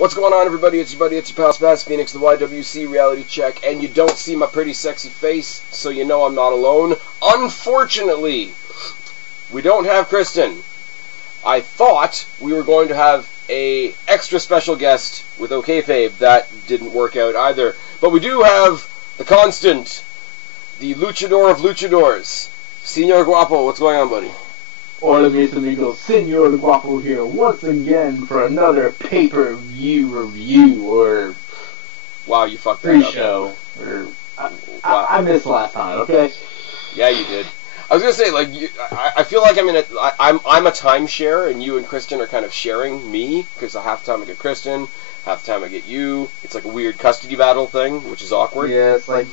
What's going on, everybody? It's your pal Spaz, Phoenix, the YWC Reality Check, and you don't see my pretty sexy face, so you know I'm not alone. Unfortunately, we don't have Kristen. I thought we were going to have a extra special guest with OKFabe. That didn't work out either. But we do have the constant, the luchador of luchadors, Senor Guapo. What's going on, buddy? Hola mis amigos, Senor Guapo here once again for another pay-per-view review, or wow, you fucked that up. Pre-show, or I missed last time, okay? Yeah, you did. I was gonna say, like, I feel like I'm a timeshare, and you and Kristen are kind of sharing me, because half the time I get Kristen, half the time I get you. It's like a weird custody battle thing, which is awkward. Yeah, it's like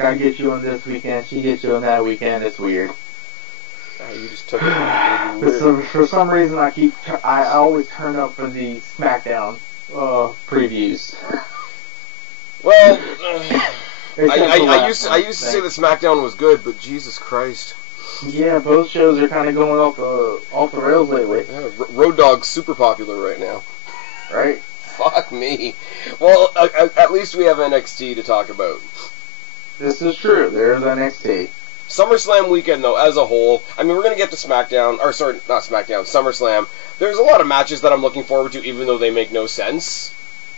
I get you on this weekend, she gets you on that weekend. It's weird. You just took it. For some reason, I always turn up for the SmackDown previews. Well, I used to say that SmackDown was good, but Jesus Christ. Yeah, both shows are kind of going off the rails lately. Yeah, Road Dogg's super popular right now. Right? Fuck me. Well, at least we have NXT to talk about. This is true. There's NXT. SummerSlam weekend, though, as a whole, I mean, we're going to get to SmackDown, or sorry, not SmackDown, SummerSlam. There's a lot of matches that I'm looking forward to, even though they make no sense,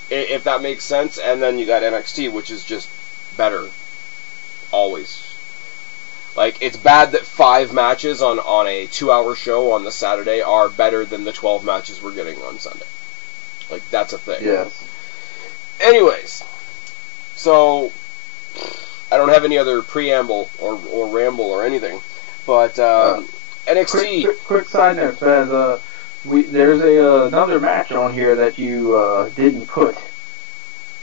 if that makes sense. And then you got NXT, which is just better, always. Like, it's bad that 5 matches on a 2-hour show on the Saturday are better than the 12 matches we're getting on Sunday. Like, that's a thing. Yes. Anyways, so I don't have any other preamble or ramble or anything, but NXT. Quick side note, Spaz, there's another match on here that you didn't put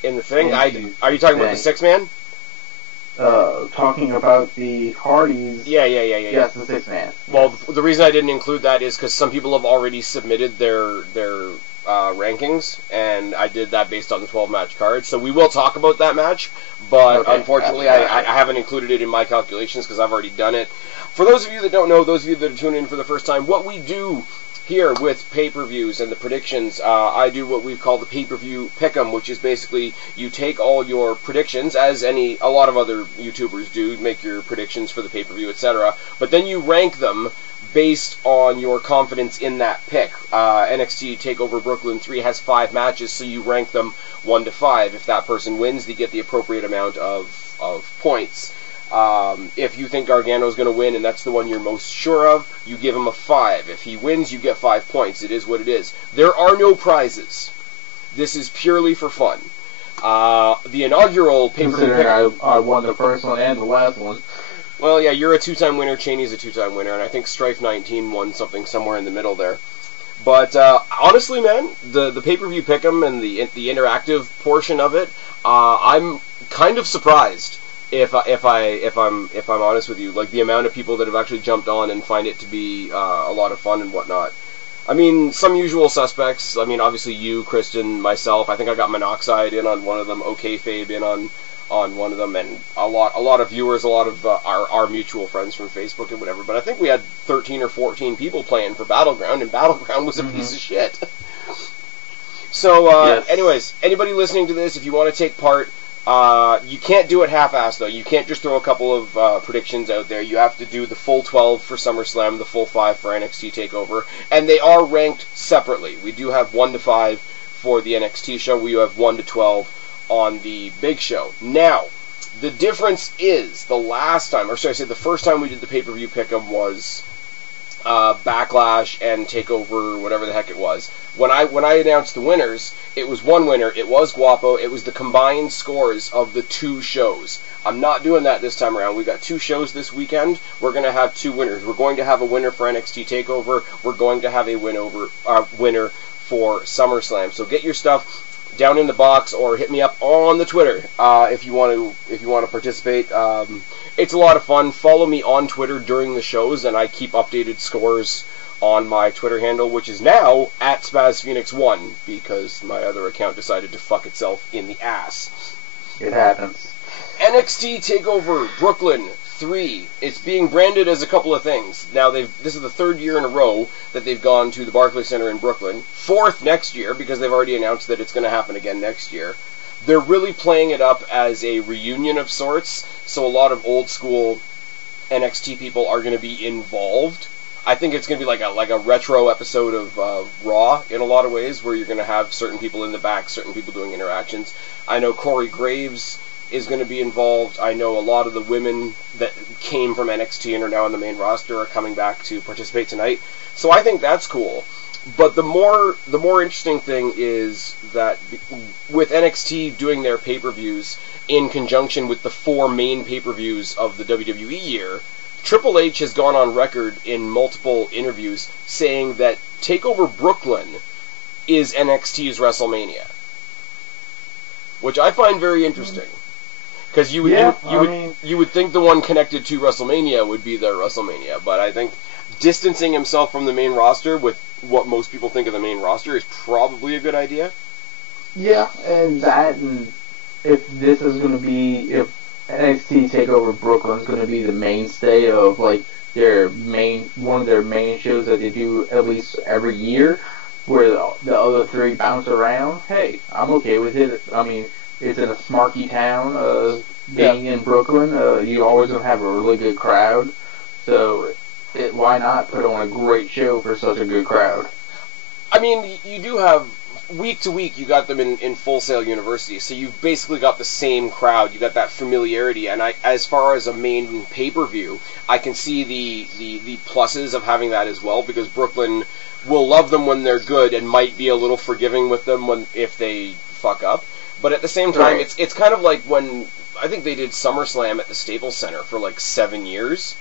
in the thing. Are you talking about the 6-man? Talking about the Hardys. Yeah. Yes, the 6-man. Well, the reason I didn't include that is because some people have already submitted their rankings, and I did that based on the 12-match card. So we will talk about that match, but unfortunately I haven't included it in my calculations because I've already done it. For those of you that don't know, those of you that are tuning in for the first time, what we do here with pay-per-views and the predictions, I do what we call the pay-per-view Pick 'em, which is basically you take all your predictions, as a lot of other YouTubers do, make your predictions for the pay-per-view, etc., but then you rank them based on your confidence in that pick. NXT Takeover Brooklyn 3 has 5 matches, so you rank them 1 to 5. If that person wins, they get the appropriate amount of points. If you think Gargano's going to win and that's the one you're most sure of, you give him a 5. If he wins, you get 5 points. It is what it is. There are no prizes. This is purely for fun. The inaugural pay-per-view pick. I won the first one and the last one. Well, yeah, you're a 2-time winner, Cheney's a 2-time winner, and I think strifenineteen won something somewhere in the middle there. But honestly, man, the pay-per-view pick'em and the interactive portion of it, I'm kind of surprised if I'm honest with you, like the amount of people that have actually jumped on and find it to be a lot of fun and whatnot. I mean, some usual suspects. I mean, obviously you, Kristen, myself. I think I got Monoxide in on one of them, OKFabe in on one of them, and a lot of viewers, a lot of our mutual friends from Facebook and whatever. But I think we had 13 or 14 people playing for Battleground, and Battleground was a piece of shit. So, yes. Anyways, anybody listening to this, if you want to take part, you can't do it half-assed, though. You can't just throw a couple of predictions out there. You have to do the full 12 for SummerSlam, the full 5 for NXT TakeOver, and they are ranked separately. We do have 1 to 5 for the NXT show. We have 1 to 12 on the big show. Now, the difference is the first time we did the pay-per-view pick'em was Backlash and Takeover, whatever the heck it was. When I announced the winners, it was one winner. It was Guapo. It was the combined scores of the 2 shows. I'm not doing that this time around. We got 2 shows this weekend. We're going to have 2 winners. We're going to have a winner for NXT Takeover. We're going to have a winner for SummerSlam. So get your stuff down in the box or hit me up on the Twitter if you want to participate. It's a lot of fun. Follow me on Twitter during the shows, and I keep updated scores on my Twitter handle, which is now at SpazPhoenix1, because my other account decided to fuck itself in the ass. It happens. NXT Takeover Brooklyn 3. It's being branded as a couple of things. Now, this is the 3rd year in a row that they've gone to the Barclays Center in Brooklyn. 4th next year, because they've already announced that it's going to happen again next year. They're really playing it up as a reunion of sorts, so a lot of old school NXT people are going to be involved. I think it's going to be like a retro episode of Raw in a lot of ways, where you're going to have certain people in the back, certain people doing interactions. I know Corey Graves is going to be involved. I know a lot of the women that came from NXT and are now on the main roster are coming back to participate tonight. So I think that's cool. But the more interesting thing is that with NXT doing their pay-per-views in conjunction with the 4 main pay-per-views of the WWE year, Triple H has gone on record in multiple interviews saying that TakeOver Brooklyn is NXT's WrestleMania, which I find very interesting. Because you would think the one connected to WrestleMania would be their WrestleMania, but I think distancing himself from the main roster with what most people think of the main roster is probably a good idea. Yeah, and if this is going to be, if NXT Takeover Brooklyn is going to be the mainstay of like one of their main shows that they do at least every year, where the other 3 bounce around, hey, I'm okay with it. I mean, it's in a smarky town. Being in Brooklyn, you always going to have a really good crowd. So why not put on a great show for such a good crowd? I mean, you do have, week to week, you got them in Full Sail University, so you've basically got the same crowd. You got that familiarity, and as far as a main pay-per-view, I can see the pluses of having that as well, because Brooklyn will love them when they're good and might be a little forgiving with them if they fuck up. But at the same time, right. It's kind of like when I think they did SummerSlam at the Staples Center for like 7 years.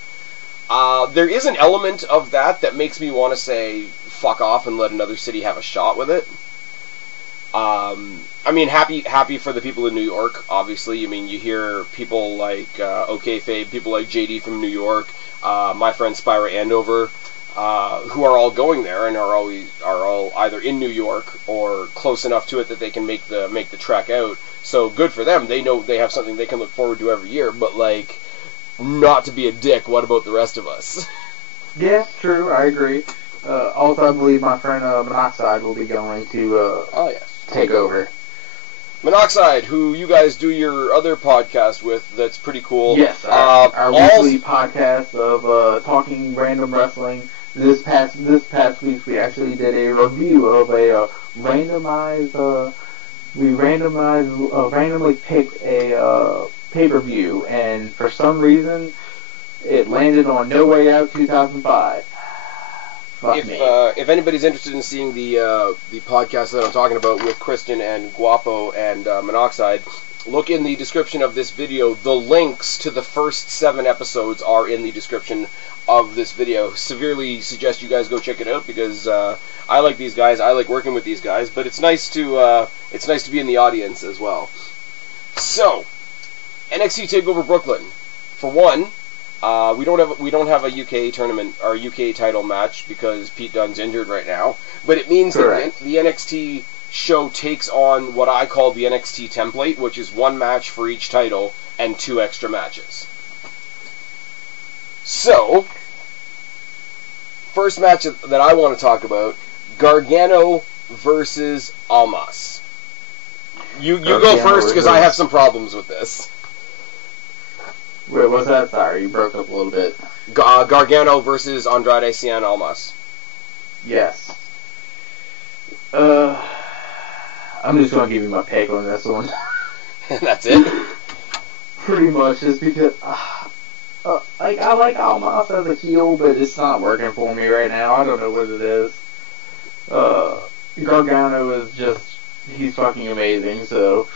There is an element of that makes me want to say fuck off and let another city have a shot with it. I mean, happy for the people in New York, obviously. I mean, you hear people like OKFabe, people like JD from New York, my friend Spyra Andover, who are all going there and are all either in New York or close enough to it that they can make the trek out. So good for them. They know they have something they can look forward to every year. But like, not to be a dick, what about the rest of us? Yeah, true. I agree. Also, I believe my friend Monoxide will be going to Takeover. Monoxide, who you guys do your other podcast with, that's pretty cool. Yes, our weekly podcast of talking random wrestling. This past week, we actually did a review of a randomly picked a pay-per-view, and for some reason, it landed on No Way Out 2005. If anybody's interested in seeing the podcast that I'm talking about with Kristen and Guapo and Monoxide, look in the description of this video. The links to the first 7 episodes are in the description of this video. Severely suggest you guys go check it out, because I like these guys. I like working with these guys, but it's nice to be in the audience as well. So, NXT Takeover Brooklyn. For one, we don't have a UK tournament or UK title match because Pete Dunne's injured right now. But it means that the NXT show takes on what I call the NXT template, which is 1 match for each title and 2 extra matches. So, first match that I want to talk about, Gargano versus Almas. You go first, because I have some problems with this. Wait, what's that? Sorry, you broke up a little bit. Gargano versus Andrade Cien Almas. Yes. I'm just going to give you my pick on this one. That's it? Pretty much, just because... I like Almas as a heel, but it's not working for me right now. I don't know what it is. Gargano is just... He's fucking amazing, so...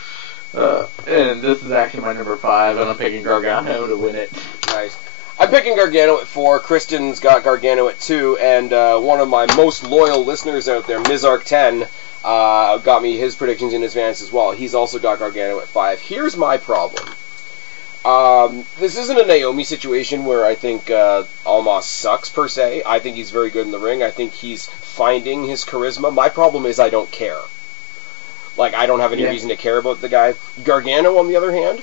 and this is actually my number 5, and I'm picking Gargano to win it. Nice. I'm picking Gargano at 4. Kristen's got Gargano at 2, and one of my most loyal listeners out there, Mizark10, got me his predictions in advance as well. He's also got Gargano at 5. Here's my problem. This isn't a Naomi situation where I think Almas sucks, per se. I think he's very good in the ring. I think he's finding his charisma. My problem is I don't care. Like, I don't have any reason to care about the guy. Gargano, on the other hand,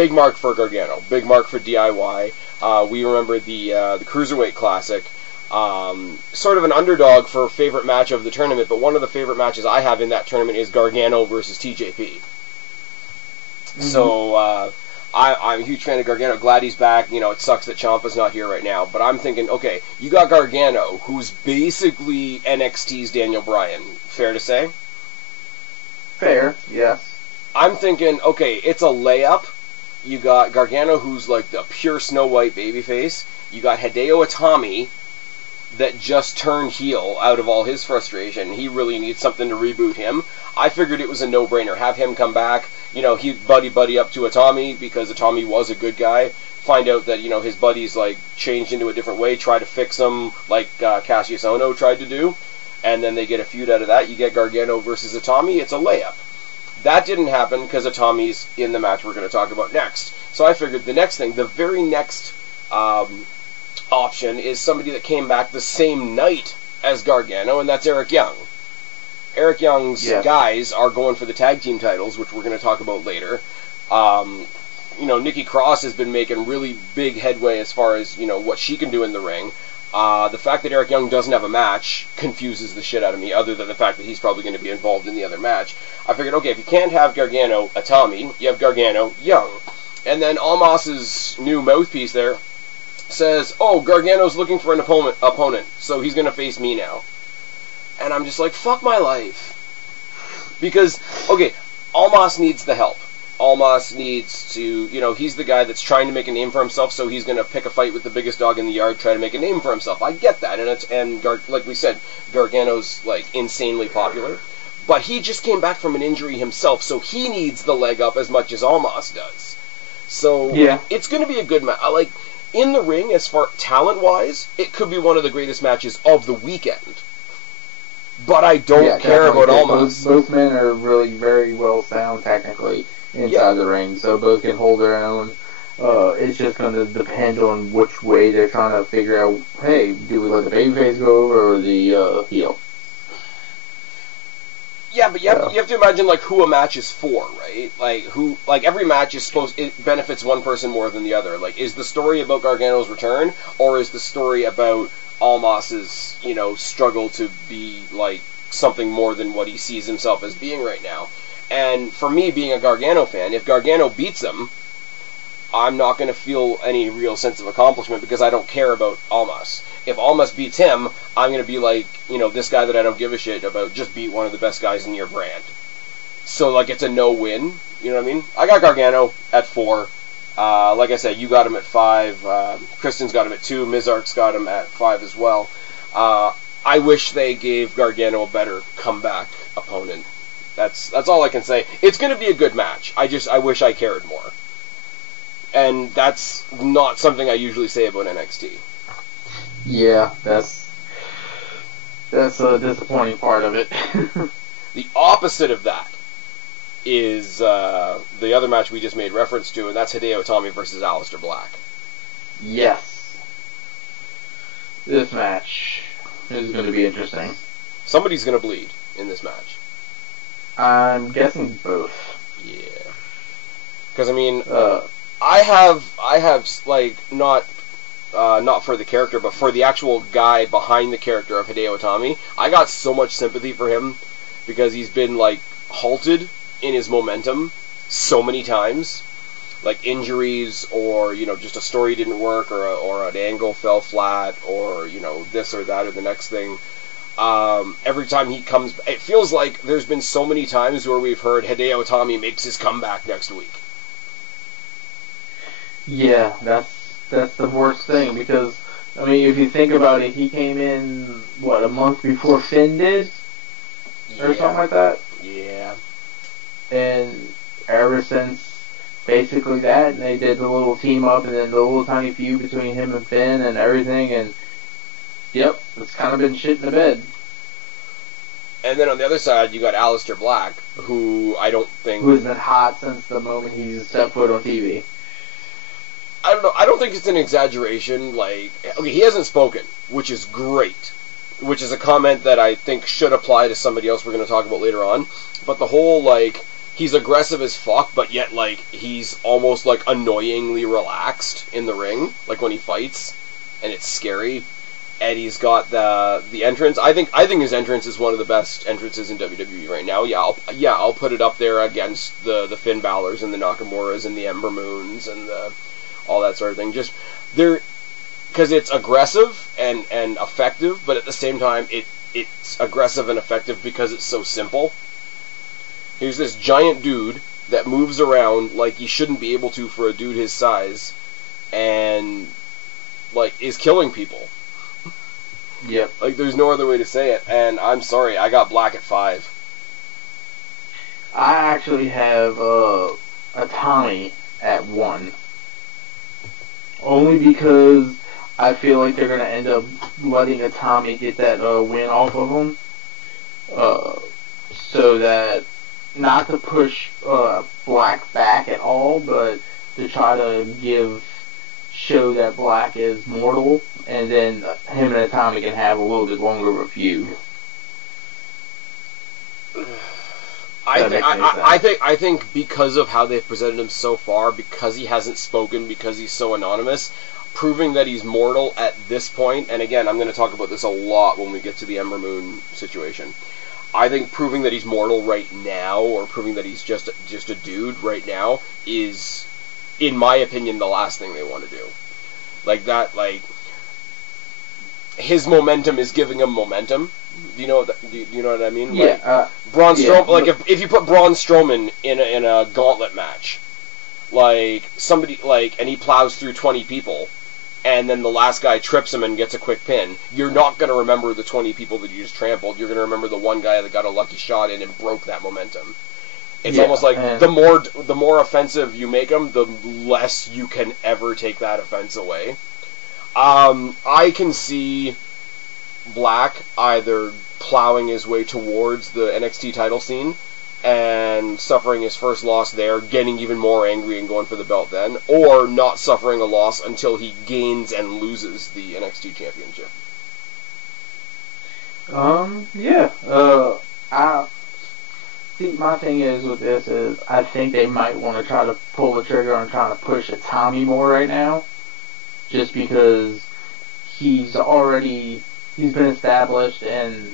big mark for Gargano, big mark for DIY. We remember the Cruiserweight Classic. Sort of an underdog for favorite match of the tournament, but one of the favorite matches I have in that tournament is Gargano versus TJP. Mm-hmm. So, I'm a huge fan of Gargano. Glad he's back. It sucks that Ciampa's not here right now, but I'm thinking, okay, you got Gargano, who's basically NXT's Daniel Bryan. Fair to say? Fair, yes. I'm thinking, okay, it's a layup. You got Gargano, who's like the pure Snow White babyface. You got Hideo Itami, that just turned heel out of all his frustration. He really needs something to reboot him. I figured it was a no-brainer. Have him come back. He buddy up to Itami because Itami was a good guy. Find out that, his buddy's, changed into a different way. Try to fix him like Cassius Ohno tried to do. And then they get a feud out of that. You get Gargano versus Itami. It's a layup. That didn't happen because Itami's in the match we're going to talk about next. So I figured the next thing, the very next option is somebody that came back the same night as Gargano, and that's Eric Young. Eric Young's guys are going for the tag team titles, which we're going to talk about later. Nikki Cross has been making really big headway as far as, what she can do in the ring. The fact that Eric Young doesn't have a match confuses the shit out of me, other than the fact that he's probably going to be involved in the other match. I figured, okay, if you can't have Gargano Itami, you have Gargano Young. And then Almas's new mouthpiece there says, oh, Gargano's looking for an opponent, so he's going to face me now. And I'm just like, fuck my life. Because, okay, Almas needs the help. Almas needs to, he's the guy that's trying to make a name for himself, so he's going to pick a fight with the biggest dog in the yard, try to make a name for himself. I get that, like we said, Gargano's, insanely popular. But he just came back from an injury himself, so he needs the leg up as much as Almas does. So, it's going to be a good match. In the ring, as far talent-wise, it could be one of the greatest matches of the weekend. But I don't care about Almas. Both men are really very well sound technically inside the ring, so both can hold their own. It's just going to depend on which way they're trying to figure out, hey, do we let the babyface go over or the heel? Yeah, but you have to imagine who a match is for, right? Every match is it benefits one person more than the other. Is the story about Gargano's return, or is the story about Almas's, struggle to be something more than what he sees himself as being right now? And for me, being a Gargano fan, if Gargano beats him, I'm not going to feel any real sense of accomplishment because I don't care about Almas. If Almas beats him, I'm going to be this guy that I don't give a shit about just beat one of the best guys in your brand. So, it's a no-win. You know what I mean? I got Gargano at 4. Like I said, you got him at 5. Kristen's got him at 2. Mizark's got him at 5 as well. I wish they gave Gargano a better comeback opponent. That's all I can say. It's going to be a good match. I wish I cared more. And that's not something I usually say about NXT. Yeah, that's a disappointing part of it. The opposite of that is the other match we just made reference to, and that's Hideo Itami versus Aleister Black. Yes. This match is going to be interesting. Somebody's going to bleed in this match. I'm guessing both. Yeah. Because, I have not for the character, but for the actual guy behind the character of Hideo Itami, I got so much sympathy for him because he's been, halted in his momentum so many times. Injuries or, just a story didn't work or an angle fell flat or, this or that or the next thing. Every time he comes, it feels like there's been so many times where we've heard Hideo Itami makes his comeback next week. Yeah, that's the worst thing because, if you think about it, he came in, a month before Finn did? Or something like that? Yeah. And ever since basically that, and they did the little team up and then the little tiny feud between him and Finn and everything, and yep, it's kind of been shit in the bed. And then on the other side, you got Aleister Black, who I don't think... Who's been hot since the moment he's stepped foot on TV. I don't know. I don't think it's an exaggeration. Okay, he hasn't spoken, which is great. Which is a comment that I think should apply to somebody else we're going to talk about later on. But the whole, he's aggressive as fuck, but yet, like, he's almost, like, annoyingly relaxed in the ring, like, when he fights, and it's scary. Eddie's got the entrance. I think his entrance is one of the best entrances in WWE right now. I'll put it up there against the Finn Balor's and the Nakamura's and the Ember Moons and all that sort of thing. Just there, because it's aggressive and effective, but at the same time it's aggressive and effective because it's so simple. Here's this giant dude that moves around like he shouldn't be able to for a dude his size, and like is killing people. Yep. Like, there's no other way to say it, and I'm sorry, I got Black at 5. I actually have a Tommy at 1. Only because I feel like they're going to end up letting a Tommy get that win off of him. So that, not to push Black back at all, but to try to show that Black is mortal, and then him and Tommy can have a little bit longer of a feud. I think because of how they've presented him so far, because he hasn't spoken, because he's so anonymous, proving that he's mortal at this point, and again, I'm going to talk about this a lot when we get to the Ember Moon situation. I think proving that he's mortal right now, or proving that he's just a dude right now, is, in my opinion, the last thing they want to do. Like that, like, his momentum is giving him momentum. Do you know what I mean? Yeah. Like, Braun Strowman. Like, if you put Braun Strowman in a gauntlet match, like somebody and he plows through 20 people, and then the last guy trips him and gets a quick pin, you're not going to remember the 20 people that you just trampled. You're going to remember the one guy that got a lucky shot in and broke that momentum. It's almost like the more offensive you make him, the less you can ever take that offense away. I can see Black either plowing his way towards the NXT title scene and suffering his first loss there, getting even more angry and going for the belt then, or not suffering a loss until he gains and loses the NXT championship. See, my thing is with this is I think they might want to try to pull the trigger on trying to push a Tommy more right now, just because he's been established, and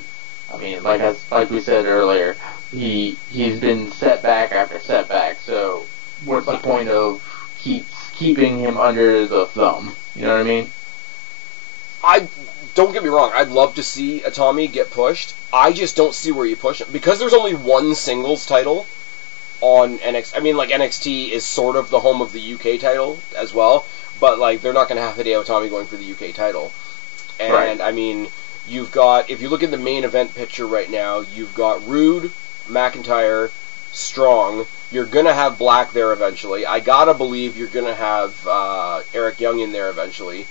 I mean, like we said earlier, he's been setback after setback. So what's the point of keeping him under the thumb? You know what I mean? Don't get me wrong, I'd love to see a Tommy get pushed. I just don't see where you push him. Because there's only one singles title on NXT. I mean, like, NXT is sort of the home of the UK title as well, but, like, they're not going to have Hideo Itami going for the UK title. And, right. I mean, you've got, if you look at the main event picture right now, you've got Rude, McIntyre, Strong. You're going to have Black there eventually. I gotta believe you're going to have Eric Young in there eventually.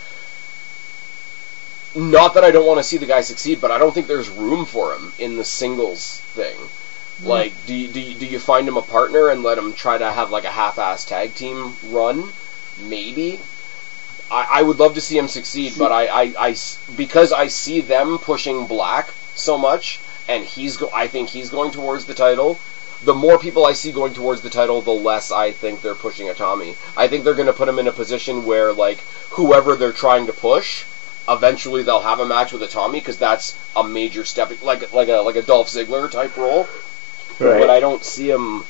Not that I don't want to see the guy succeed, but I don't think there's room for him in the singles thing. Like, do you find him a partner and let him try to have, like, a half-ass tag team run? Maybe. I would love to see him succeed, but because I see them pushing Black so much, and I think he's going towards the title, the more people I see going towards the title, the less I think they're pushing a Tommy. I think they're going to put him in a position where, like, whoever they're trying to push, eventually they'll have a match with a Tommy, because that's a major step, like a Dolph Ziggler type role. Right. But I don't see him,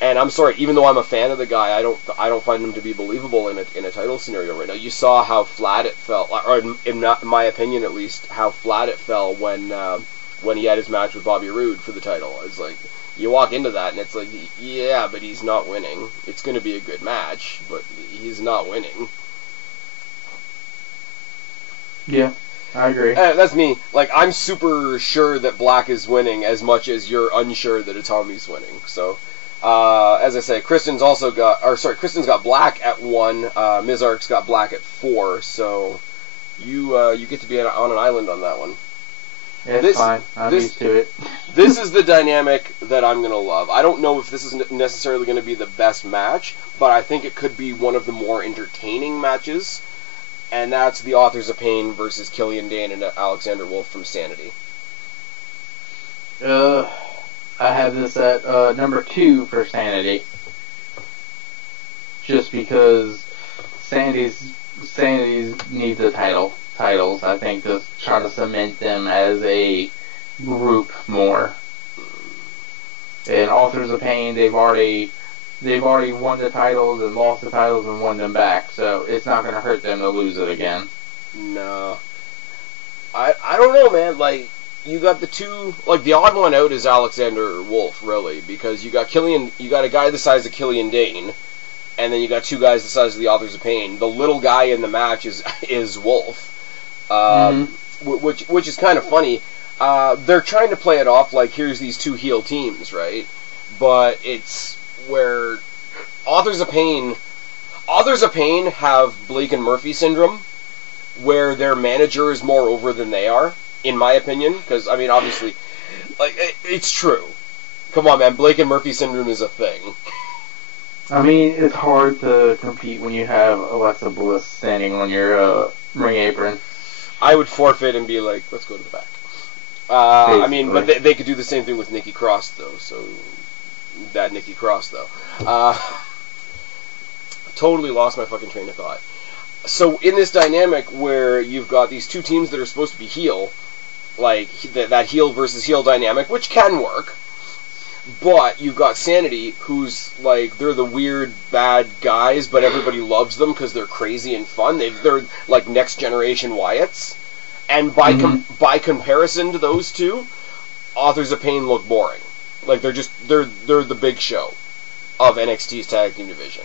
and I'm sorry, even though I'm a fan of the guy, I don't find him to be believable in a title scenario right now. You saw how flat it fell, or in my opinion at least, how flat it fell when he had his match with Bobby Roode for the title. It's like, you walk into that and it's like, yeah, but he's not winning. It's going to be a good match, but he's not winning. Yeah, I agree. That's me. Like, I'm super sure that Black is winning as much as you're unsure that Itami's winning. So, as I say, Kristen's got Black at 1. Mizark's got Black at 4. So, you get to be on an island on that one. Yeah, it's fine. I'm used to it. This is the dynamic that I'm going to love. I don't know if this is necessarily going to be the best match, but I think it could be one of the more entertaining matches. And that's the Authors of Pain versus Killian Dane and Alexander Wolf from Sanity. I have this at number 2 for Sanity. Just because Sanity's needs the titles, I think, to try to cement them as a group more. And Authors of Pain, they've already won the titles and lost the titles and won them back, so it's not going to hurt them to lose it again. No. I don't know, man. Like, you got the two, like, the odd one out is Alexander Wolf, really, because you got a guy the size of Killian Dane, and then you got two guys the size of the Authors of Pain. The little guy in the match is Wolf, which is kind of funny. They're trying to play it off like here's these two heel teams, right? But it's where Authors of Pain have Blake and Murphy syndrome, where their manager is more over than they are, in my opinion. Because, I mean, obviously, like, it's true. Come on, man, Blake and Murphy syndrome is a thing. I mean, it's hard to compete when you have Alexa Bliss standing on your ring apron. I would forfeit and be like, let's go to the back. I mean, but they could do the same thing with Nikki Cross, though. So, that Nikki Cross, though. Totally lost my fucking train of thought. So, in this dynamic where you've got these two teams that are supposed to be heel, like, that heel versus heel dynamic, which can work, but you've got Sanity, who's, like, they're the weird, bad guys, but everybody loves them because they're crazy and fun. They're like, next generation Wyatts. And by comparison to those two, Authors of Pain look boring. Like, they're the big show of NXT's tag team division.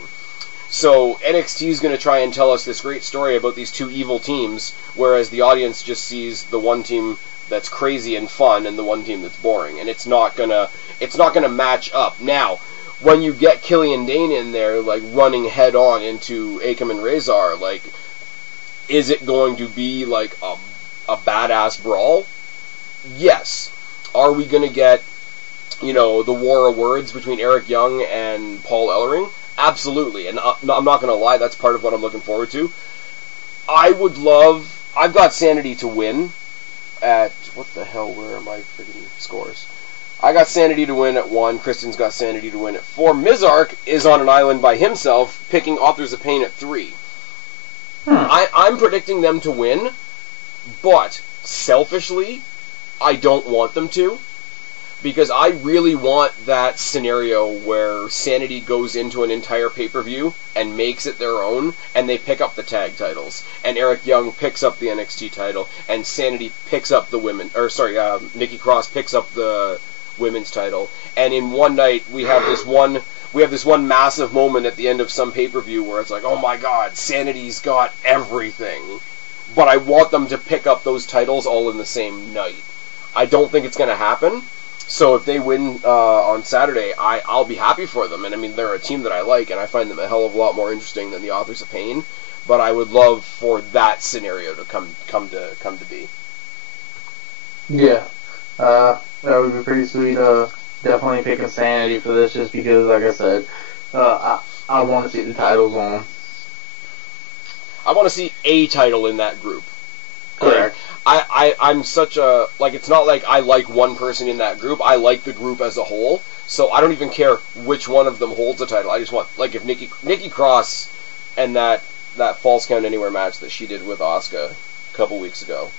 So NXT is going to try and tell us this great story about these two evil teams, whereas the audience just sees the one team that's crazy and fun and the one team that's boring, and it's not gonna match up. Now, when you get Killian Dane in there, like, running head on into Akam and Razor, like, is it going to be like a badass brawl? Yes. Are we going to get, the war of words between Eric Young and Paul Ellering? Absolutely. And I'm not going to lie, that's part of what I'm looking forward to. I've got Sanity to win at, what the hell, where are my friggin' scores? I got Sanity to win at 1, Kristen's got Sanity to win at 4. Mizark is on an island by himself, picking Authors of Pain at 3. I'm predicting them to win, but selfishly, I don't want them to, because I really want that scenario where Sanity goes into an entire pay-per-view and makes it their own, and they pick up the tag titles, and Eric Young picks up the NXT title, and Sanity picks up the Nikki Cross picks up the women's title, and in one night we have this one massive moment at the end of some pay-per-view where it's like, oh my god, Sanity's got everything. But I want them to pick up those titles all in the same night. I don't think it's going to happen. So if they win on Saturday, I'll be happy for them. And I mean, they're a team that I like, and I find them a hell of a lot more interesting than the Authors of Pain. But I would love for that scenario to come to be. Yeah, that would be pretty sweet. Definitely picking Sanity for this, just because, like I said, I want to see the titles on them. I want to see a title in that group. Correct. I'm such a, like, it's not like I like one person in that group. I like the group as a whole. So I don't even care which one of them holds a title. I just want, like, if Nikki Cross and that Falls Count Anywhere match that she did with Asuka a couple weeks ago.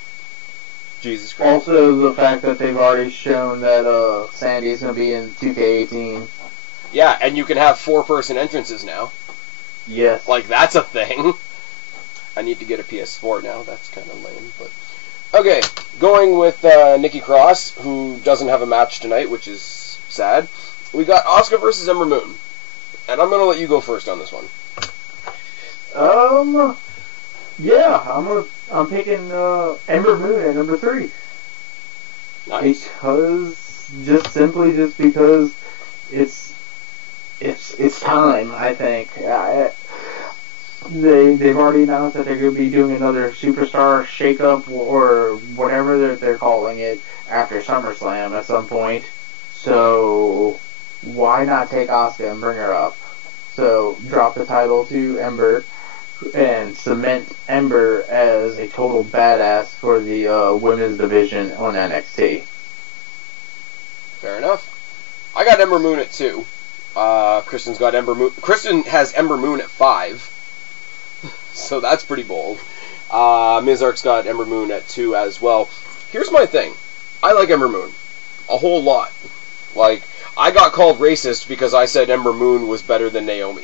Jesus Christ. Also, the fact that they've already shown that Sandy's going to be in 2K18. Yeah, and you can have 4-person entrances now. Yes. Like, that's a thing. I need to get a PS4 now. That's kind of lame, but... Okay, going with Nikki Cross, who doesn't have a match tonight, which is sad. We got Asuka versus Ember Moon. And I'm going to let you go first on this one. Yeah, I'm picking Ember Moon at number 3. Nice. Simply because it's time, I think. They've already announced that they're going to be doing another superstar shakeup or whatever they're calling it after SummerSlam at some point. So why not take Asuka and bring her up? So drop the title to Ember and cement Ember as a total badass for the women's division on NXT. Fair enough. I got Ember Moon at 2. Kristen's got Ember Moon. Kristen has Ember Moon at 5. So that's pretty bold. Mizark's got Ember Moon at 2 as well. Here's my thing. I like Ember Moon. A whole lot. Like, I got called racist because I said Ember Moon was better than Naomi.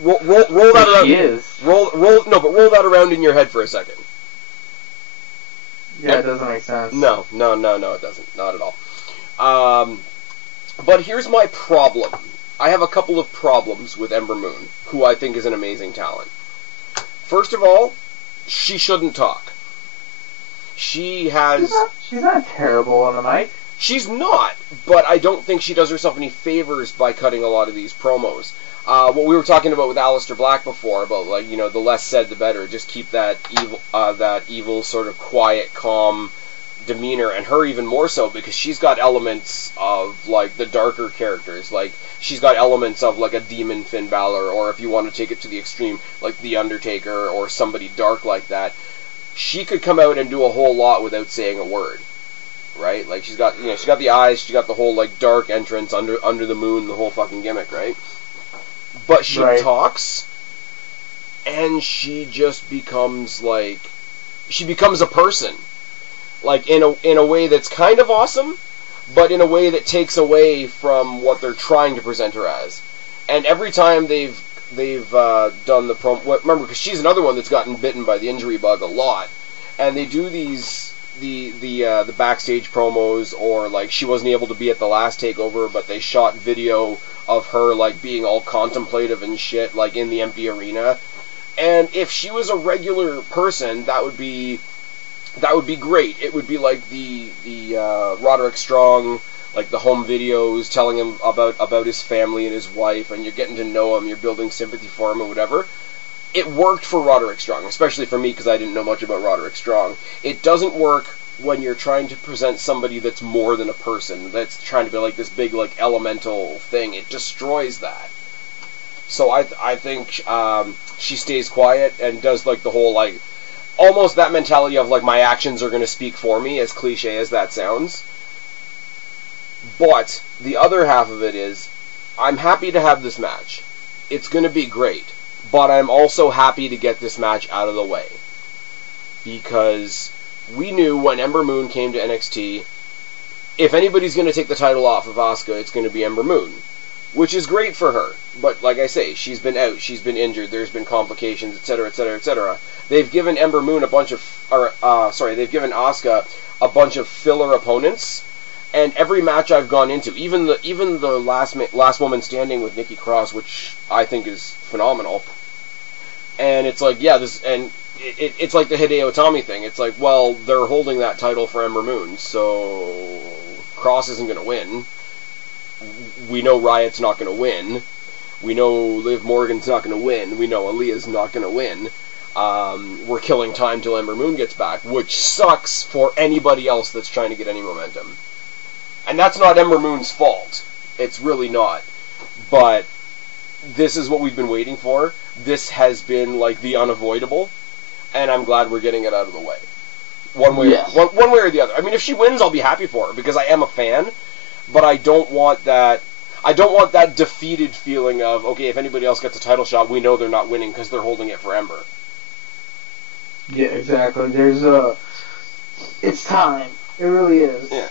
Roll that around. She is. Roll that around in your head for a second. Yeah, it doesn't make sense. No, it doesn't. Not at all. But here's my problem. I have a couple of problems with Ember Moon, who I think is an amazing talent. First of all, she shouldn't talk. She's not terrible on the mic. She's not, but I don't think she does herself any favors by cutting a lot of these promos. What we were talking about with Aleister Black before, about, like, you know, the less said the better. Just keep that evil sort of quiet, calm demeanor, and her even more so, because she's got elements of, like, the darker characters. Like, she's got elements of, like, a demon Finn Balor, or if you want to take it to the extreme, like The Undertaker, or somebody dark like that. She could come out and do a whole lot without saying a word. Right? Like, she's got the eyes, she's got the whole, like, dark entrance under the moon, the whole fucking gimmick, right? But she talks, and she just becomes, like, she becomes a person. Like, in a way that's kind of awesome, but in a way that takes away from what they're trying to present her as. And every time they've done the promo, remember, because she's another one that's gotten bitten by the injury bug a lot, and they do the backstage promos, or, like, she wasn't able to be at the last takeover, but they shot video of her, like, being all contemplative and shit, like, in the empty arena. And if she was a regular person, that would be great. It would be like the Roderick Strong, like, the home videos telling him about his family and his wife, and you're getting to know him, you're building sympathy for him and whatever. It worked for Roderick Strong, especially for me, because I didn't know much about Roderick Strong. It doesn't work when you're trying to present somebody that's more than a person, that's trying to be like this big, like, elemental thing. It destroys that. So I think she stays quiet and does, like, the whole, like, almost that mentality of, like, my actions are going to speak for me, as cliche as that sounds. But the other half of it is, I'm happy to have this match. It's going to be great. But I'm also happy to get this match out of the way. Because we knew when Ember Moon came to NXT, if anybody's going to take the title off of Asuka, it's going to be Ember Moon. Which is great for her. But like I say, she's been out, she's been injured, there's been complications, etc., etc., etc. They've given Ember Moon they've given Asuka a bunch of filler opponents. And every match I've gone into, even the last woman standing with Nikki Cross, which I think is phenomenal. And it's like, yeah, it's like the Hideo Itami thing. It's like, well, they're holding that title for Ember Moon, so Cross isn't going to win. We know Riot's not going to win. We know Liv Morgan's not going to win. We know Aaliyah's not going to win. We're killing time till Ember Moon gets back, which sucks for anybody else that's trying to get any momentum. And that's not Ember Moon's fault. It's really not. But this is what we've been waiting for. This has been, like, the unavoidable. And I'm glad we're getting it out of the way. One way or the other. I mean, if she wins, I'll be happy for her, because I am a fan. But I don't want that defeated feeling of, okay, if anybody else gets a title shot, we know they're not winning because they're holding it for Ember. Yeah, exactly. It's time. It really is. Yeah.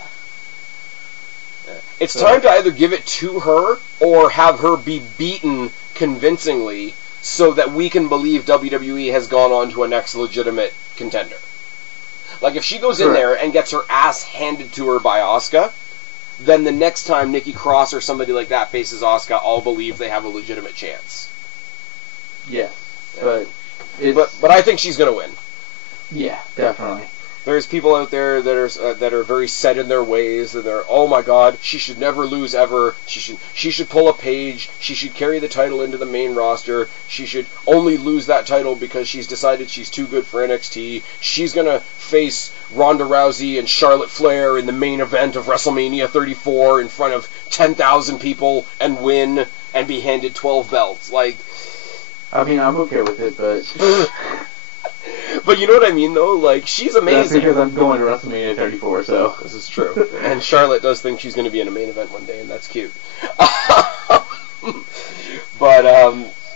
It's time to either give it to her or have her be beaten convincingly so that we can believe WWE has gone on to a next legitimate contender. Like, if she goes in there and gets her ass handed to her by Asuka, then the next time Nikki Cross or somebody like that faces Asuka, I'll believe they have a legitimate chance. Yeah. But I think she's going to win. Yeah, definitely. There's people out there that are very set in their ways, and they're, oh my god, she should never lose ever. She should pull a page. She should carry the title into the main roster. She should only lose that title because she's decided she's too good for NXT. She's gonna face Ronda Rousey and Charlotte Flair in the main event of WrestleMania 34 in front of 10,000 people and win and be handed 12 belts. Like, I mean, I'm okay with it, but But you know what I mean, though? Like, she's amazing. That's because I'm going to WrestleMania 34, so. This is true. And Charlotte does think she's going to be in a main event one day, and that's cute. But,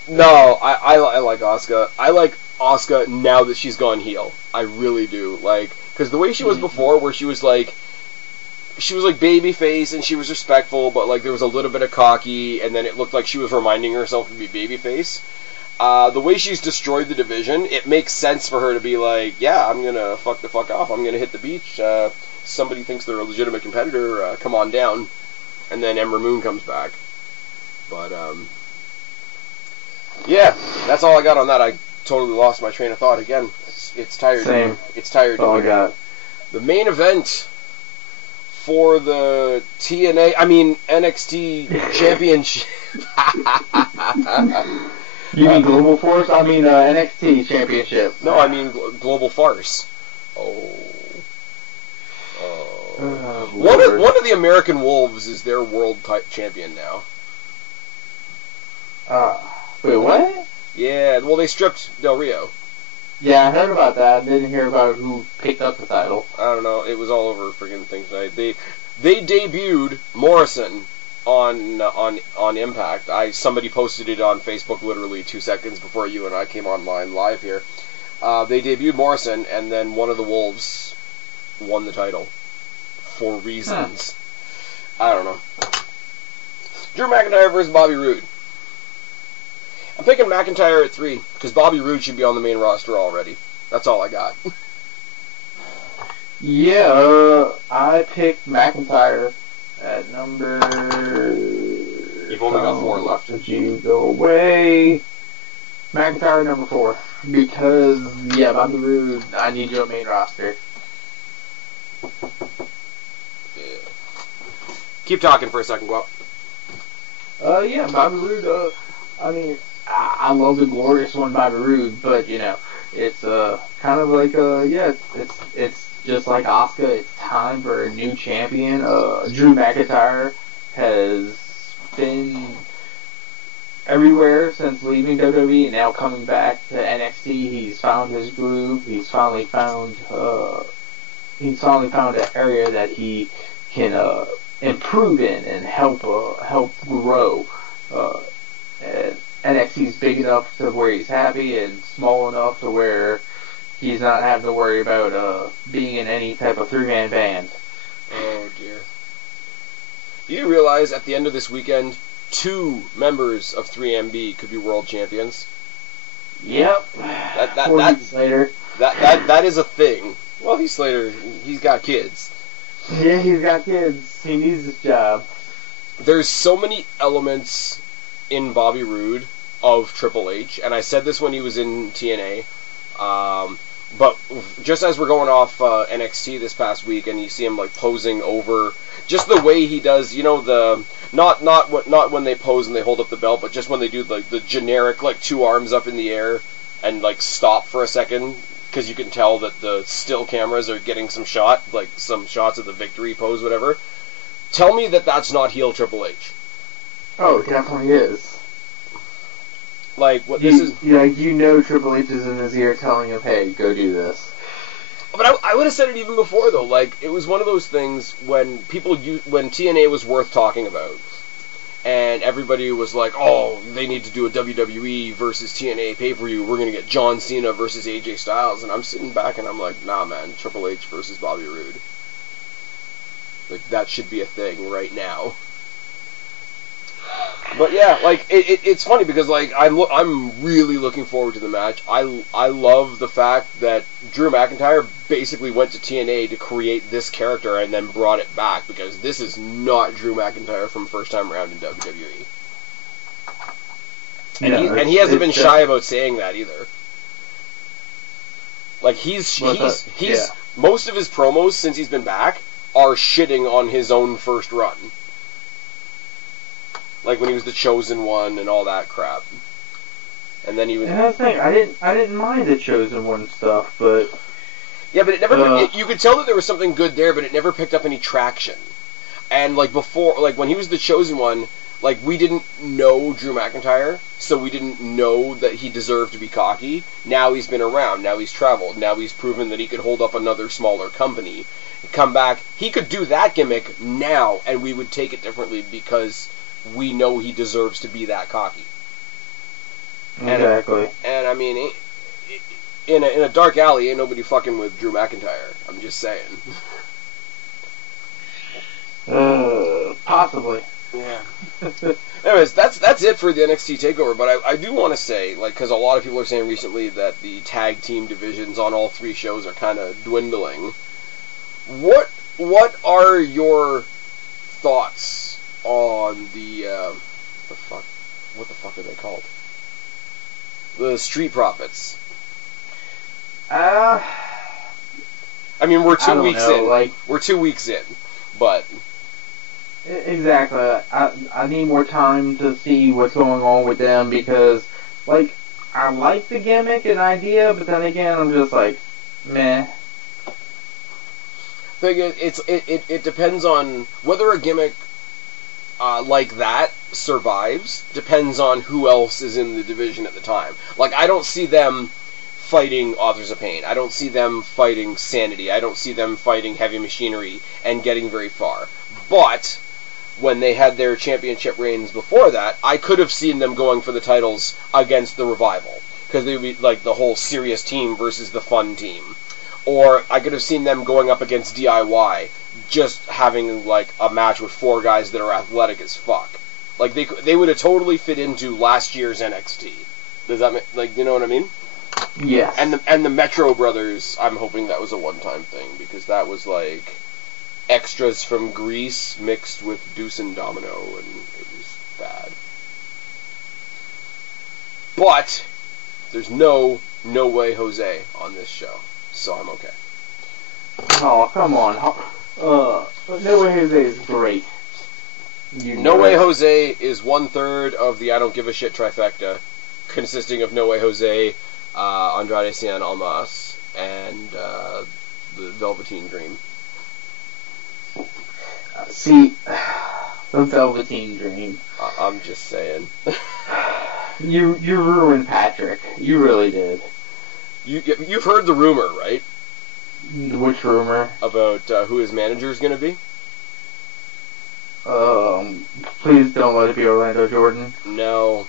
no, I like Asuka. I like Asuka now that she's gone heel. I really do. Like, because the way she was before, where she was like babyface and she was respectful, but like there was a little bit of cocky, and then it looked like she was reminding herself to be babyface. The way she's destroyed the division, it makes sense for her to be like, yeah, I'm gonna fuck the fuck off. I'm gonna hit the beach. Somebody thinks they're a legitimate competitor. Come on down. And then Ember Moon comes back. But yeah, that's all I got on that. I totally lost my train of thought again. It's tired. Same. It's tired. That's all I got. The main event for the NXT Championship. You mean Global Force? I mean NXT Championship. No, I mean Global Farce. One of the American Wolves is their world champion now. Wait, what? Yeah, well, they stripped Del Rio. Yeah, I heard about that. I didn't hear about who picked up the title. I don't know. It was all over friggin' things tonight. They debuted Morrison on Impact. Somebody posted it on Facebook literally 2 seconds before you and I came online live here. They debuted Morrison, and then one of the Wolves won the title for reasons. I don't know. Drew McIntyre versus Bobby Roode. I'm picking McIntyre at 3, because Bobby Roode should be on the main roster already. That's all I got. Yeah, I picked McIntyre at number... You've only got 4 left. Did you go away? McIntyre number 4. Because, yeah, Bobby Roode, I need you on main roster. Yeah. Keep talking for a second, Guapo. Yeah, Bobby Roode, I mean... I love the glorious one by Roode, but you know, it's kind of like it's just like Asuka. It's time for a new champion. Drew McIntyre has been everywhere since leaving WWE, and now coming back to NXT. He's found his groove. He's finally found an area that he can improve in and help grow. And NXT's big enough to where he's happy, and small enough to where he's not having to worry about being in any type of 3-man band. Oh dear. Do you realize at the end of this weekend, 2 members of 3MB could be world champions? Yep. 4 weeks later. That is a thing. Well, Heath Slater, he's got kids. Yeah, he's got kids. He needs this job. There's so many elements in Bobby Roode of Triple H, and I said this when he was in TNA, but just as we're going off NXT this past week, and you see him like posing over, just the way he does, you know, the not when they pose and they hold up the belt, but just when they do like the generic like 2 arms up in the air and like stop for a second, because you can tell that the still cameras are getting some shots of the victory pose, whatever. Tell me that that's not heel Triple H. Oh, it definitely is. Like, what this is... you know Triple H is in his ear telling him, hey, go do this. But I would have said it even before, though. Like, it was one of those things when when TNA was worth talking about, and everybody was like, oh, they need to do a WWE versus TNA pay-per-view. We're going to get John Cena versus AJ Styles. And I'm sitting back and I'm like, nah, man, Triple H versus Bobby Roode. Like, that should be a thing right now. But yeah, like it's funny because like I'm really looking forward to the match. I love the fact that Drew McIntyre basically went to TNA to create this character and then brought it back, because this is not Drew McIntyre from first time around in WWE. And he hasn't been shy about saying that either. Like he's most of his promos since he's been back are shitting on his own first run. Like when he was the Chosen One and all that crap. And then he was... And that's the thing, I didn't mind the Chosen One stuff, but... Yeah, but it never... you could tell that there was something good there, but it never picked up any traction. And like before, like when he was the Chosen One, Like, we didn't know Drew McIntyre, so we didn't know that he deserved to be cocky. Now he's been around. Now he's traveled. Now he's proven that he could hold up another smaller company. Come back. He could do that gimmick now, and we would take it differently because we know he deserves to be that cocky. Exactly. And I mean, in a dark alley, ain't nobody fucking with Drew McIntyre. I'm just saying. Possibly. Yeah. Anyways, that's it for the NXT Takeover. But I do want to say, like, because a lot of people are saying recently that the tag team divisions on all three shows are kind of dwindling. What are your thoughts on the what the fuck are they called? The Street Profits. I mean, we're 2 weeks know, in. like, we're 2 weeks in, but exactly. I need more time to see what's going on with them because, like, I like the gimmick and idea, but then again, I'm just like, meh. Thing is, it depends on whether a gimmick like that survives. Depends on who else is in the division at the time. Like, I don't see them fighting Authors of Pain. I don't see them fighting Sanity. I don't see them fighting Heavy Machinery and getting very far. But when they had their championship reigns before that, I could have seen them going for the titles against the Revival. Because they would be like the whole serious team versus the fun team. Or I could have seen them going up against DIY, just having like a match with four guys that are athletic as fuck. Like they would have totally fit into last year's NXT. Does that like, you know what I mean? Yes. And the Metro Brothers, I'm hoping that was a one-time thing because that was like extras from Grease mixed with Deuce and Domino, and it was bad. But there's no way Jose on this show. So I'm okay. Oh, come on. No Way Jose is great. No Way Jose is 1/3 of the I Don't Give a Shit trifecta, consisting of No Way Jose, Andrade Cien Almas, and the Velveteen Dream. See, the Velveteen Dream. I'm just saying. You ruined Patrick. You really did. You've heard the rumor, right? Which rumor? About who his manager is going to be? Please don't let it be Orlando Jordan. No.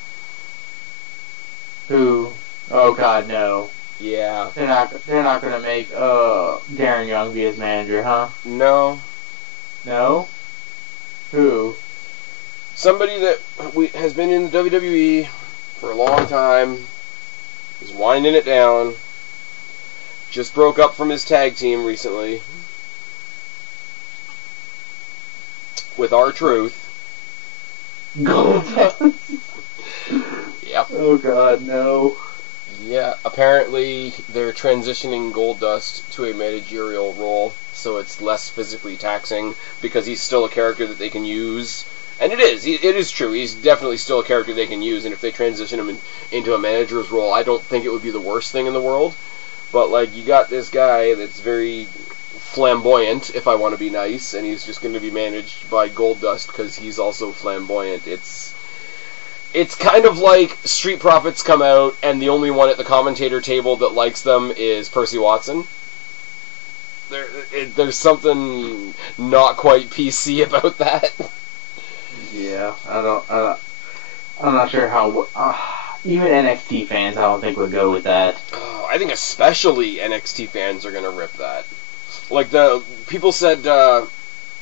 Who? Oh God, no. Yeah. They're not gonna make Darren Young be his manager, huh? No. No? Who? Somebody that has been in the WWE for a long time, is winding it down. Just broke up from his tag team recently with R-Truth. Goldust. Yep. Oh God, no. Yeah, apparently they're transitioning Goldust to a managerial role, so it's less physically taxing because he's still a character that they can use. And it is true. He's definitely still a character they can use, and if they transition him into a manager's role, I don't think it would be the worst thing in the world. But, like, you got this guy that's very flamboyant, if I want to be nice, and he's just going to be managed by Goldust because he's also flamboyant. It's kind of like Street Profits come out, and the only one at the commentator table that likes them is Percy Watson. There's something not quite PC about that. Yeah, I'm not sure how. Even NXT fans, I don't think would go with that. I think especially NXT fans are gonna rip that. Like people said,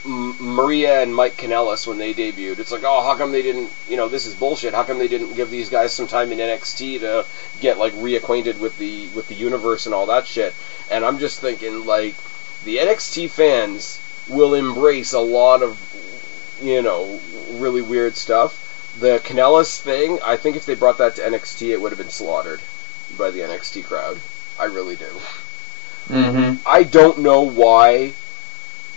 Maria and Mike Kanellis when they debuted. It's like, oh, how come they didn't? This is bullshit. How come they didn't give these guys some time in NXT to get like reacquainted with the universe and all that shit? And I'm just thinking, like, the NXT fans will embrace a lot of really weird stuff. The Kanellis thing, I think if they brought that to NXT, it would have been slaughtered by the NXT crowd. I really do. Mm-hmm. I don't know why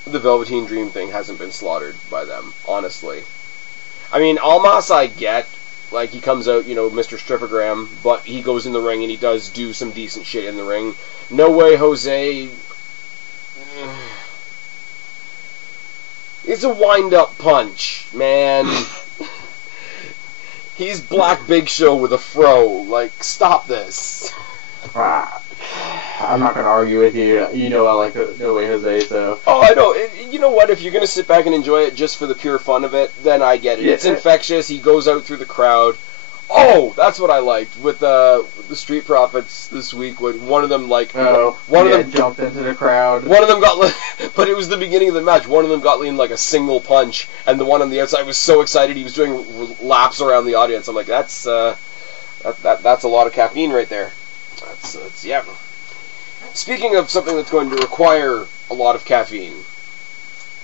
the Velveteen Dream thing hasn't been slaughtered by them, honestly. I mean, Almas I get. Like, he comes out, Mr. Strippogram, but he goes in the ring and he does do some decent shit in the ring. No Way Jose... It's a wind-up punch, man. He's Black Big Show with a fro. Like, stop this. I'm not going to argue with you. You know I like No Way Jose, so... Oh, I know. You know what? If you're going to sit back and enjoy it just for the pure fun of it, then I get it. Yeah. It's infectious. He goes out through the crowd. Oh, that's what I liked with the Street Profits this week. When one of them jumped into the crowd. One of them got, but it was the beginning of the match. One of them got in like a single punch, and the one on the outside was so excited he was doing laps around the audience. I'm like, that's a lot of caffeine right there. That's yeah. Speaking of something that's going to require a lot of caffeine,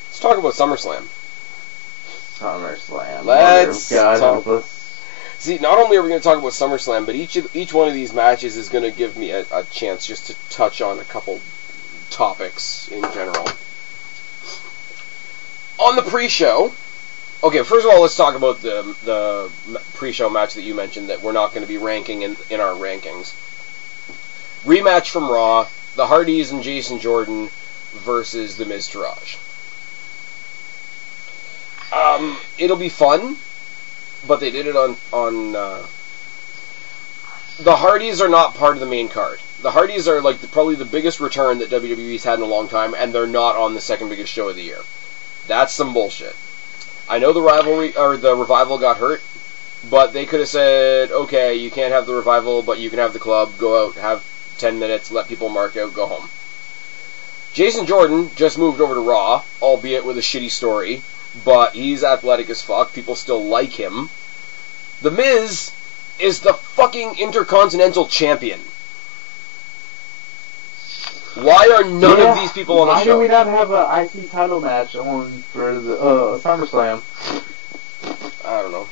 let's talk about SummerSlam. Let's help us. See, not only are we going to talk about SummerSlam, but each one of these matches is going to give me a chance just to touch on a couple topics in general. On the pre-show, okay, first of all, let's talk about the pre-show match that you mentioned that we're not going to be ranking in our rankings. Rematch from Raw, the Hardys and Jason Jordan versus the Miz Taraj. It'll be fun. But they did it on the Hardys are not part of the main card. The Hardys are like probably the biggest return that WWE's had in a long time, and they're not on the second biggest show of the year. That's some bullshit. I know the Revival got hurt, but they could have said, okay, you can't have the Revival, but you can have the club. Go out, have 10 minutes, let people mark out, go home. Jason Jordan just moved over to Raw, albeit with a shitty story. But he's athletic as fuck. People still like him. The Miz is the fucking Intercontinental Champion. Why are none of these people on the show? Why do we not have an IC title match on for the SummerSlam? I don't know.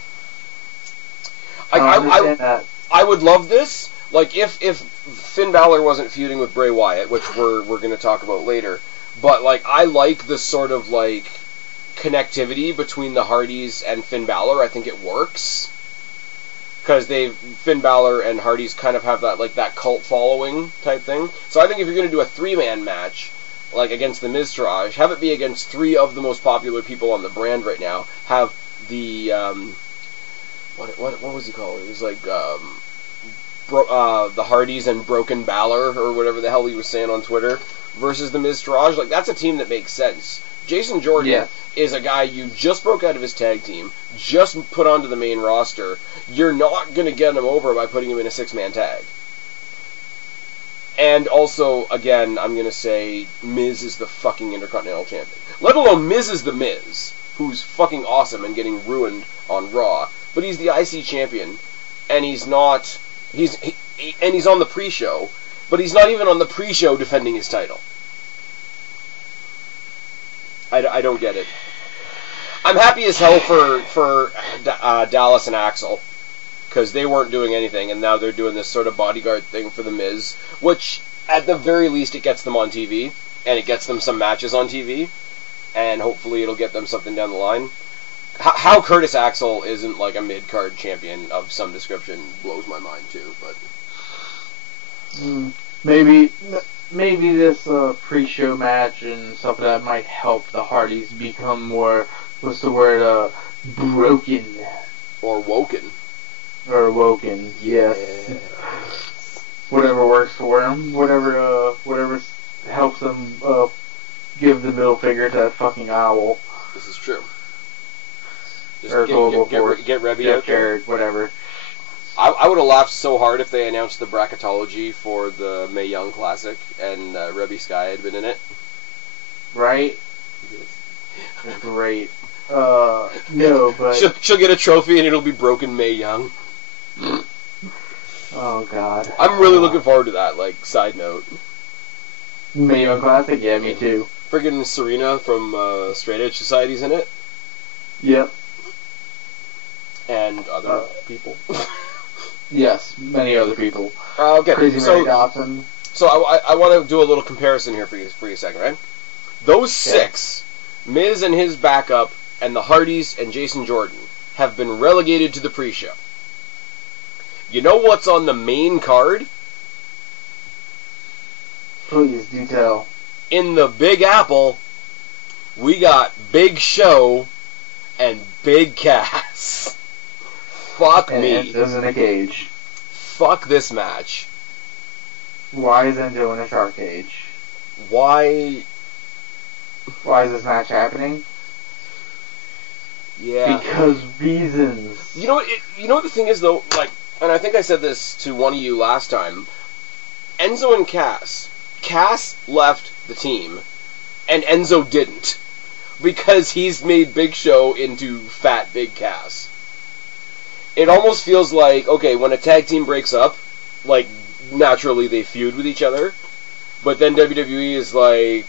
I would love this. Like if Finn Balor wasn't feuding with Bray Wyatt, which we're going to talk about later. But like I like the sort of like connectivity between the Hardys and Finn Balor. I think it works because Finn Balor and Hardys kind of have that cult following type thing. So I think if you're going to do a 3-man match like against the Miz Taraj, have it be against 3 of the most popular people on the brand right now. Have the what was he called? It was like the Hardys and Broken Balor or whatever the hell he was saying on Twitter versus the Miz Taraj. Like that's a team that makes sense. Jason Jordan is a guy you just broke out of his tag team, just put onto the main roster. You're not going to get him over by putting him in a 6-man tag. And also, again, I'm going to say Miz is the fucking Intercontinental Champion. Let alone Miz is the Miz, who's fucking awesome and getting ruined on Raw. But he's the IC champion, and he's not... He's on the pre-show, but he's not even on the pre-show defending his title. I don't get it. I'm happy as hell for Dallas and Axel, because they weren't doing anything, and now they're doing this sort of bodyguard thing for The Miz, which, at the very least, it gets them on TV, and it gets them some matches on TV, and hopefully it'll get them something down the line. How Curtis Axel isn't like a mid-card champion of some description blows my mind, too, but... Maybe this pre-show match and stuff like that might help the Hardys become more, what's the word, broken. Or woken. Or woken, yes. Yeah. Whatever works for them. Whatever helps them give the middle finger to that fucking owl. This is true. Just or get Rebby out there. Whatever. I would have laughed so hard if they announced the bracketology for the Mae Young Classic and Rebby Sky had been in it. Right? Great. No, but... She'll get a trophy and it'll be Broken Mae Young. Oh, God. I'm really looking forward to that, like, side note. Mae Young Classic? Yeah, me too. Friggin' Serena from Straight Edge Society's in it. Yep. And other people. Yes, many other people. Okay, Crazy Mary Dawson. So I want to do a little comparison here for you a second, right? Those 6, Miz and his backup, and the Hardys and Jason Jordan, have been relegated to the pre-show. You know what's on the main card? Please, do tell. In the Big Apple, we got Big Show and Big Cass. Fuck and me. Enzo's in a cage. Fuck this match. Why is Enzo in a shark cage? Why? Why is this match happening? Yeah. Because reasons. You know what? You know what the thing is though. Like, and I think I said this to one of you last time. Enzo and Cass. Cass left the team, and Enzo didn't, because he's made Big Show into Fat Big Cass. It almost feels like, okay, when a tag team breaks up, like, naturally they feud with each other, but then WWE is like,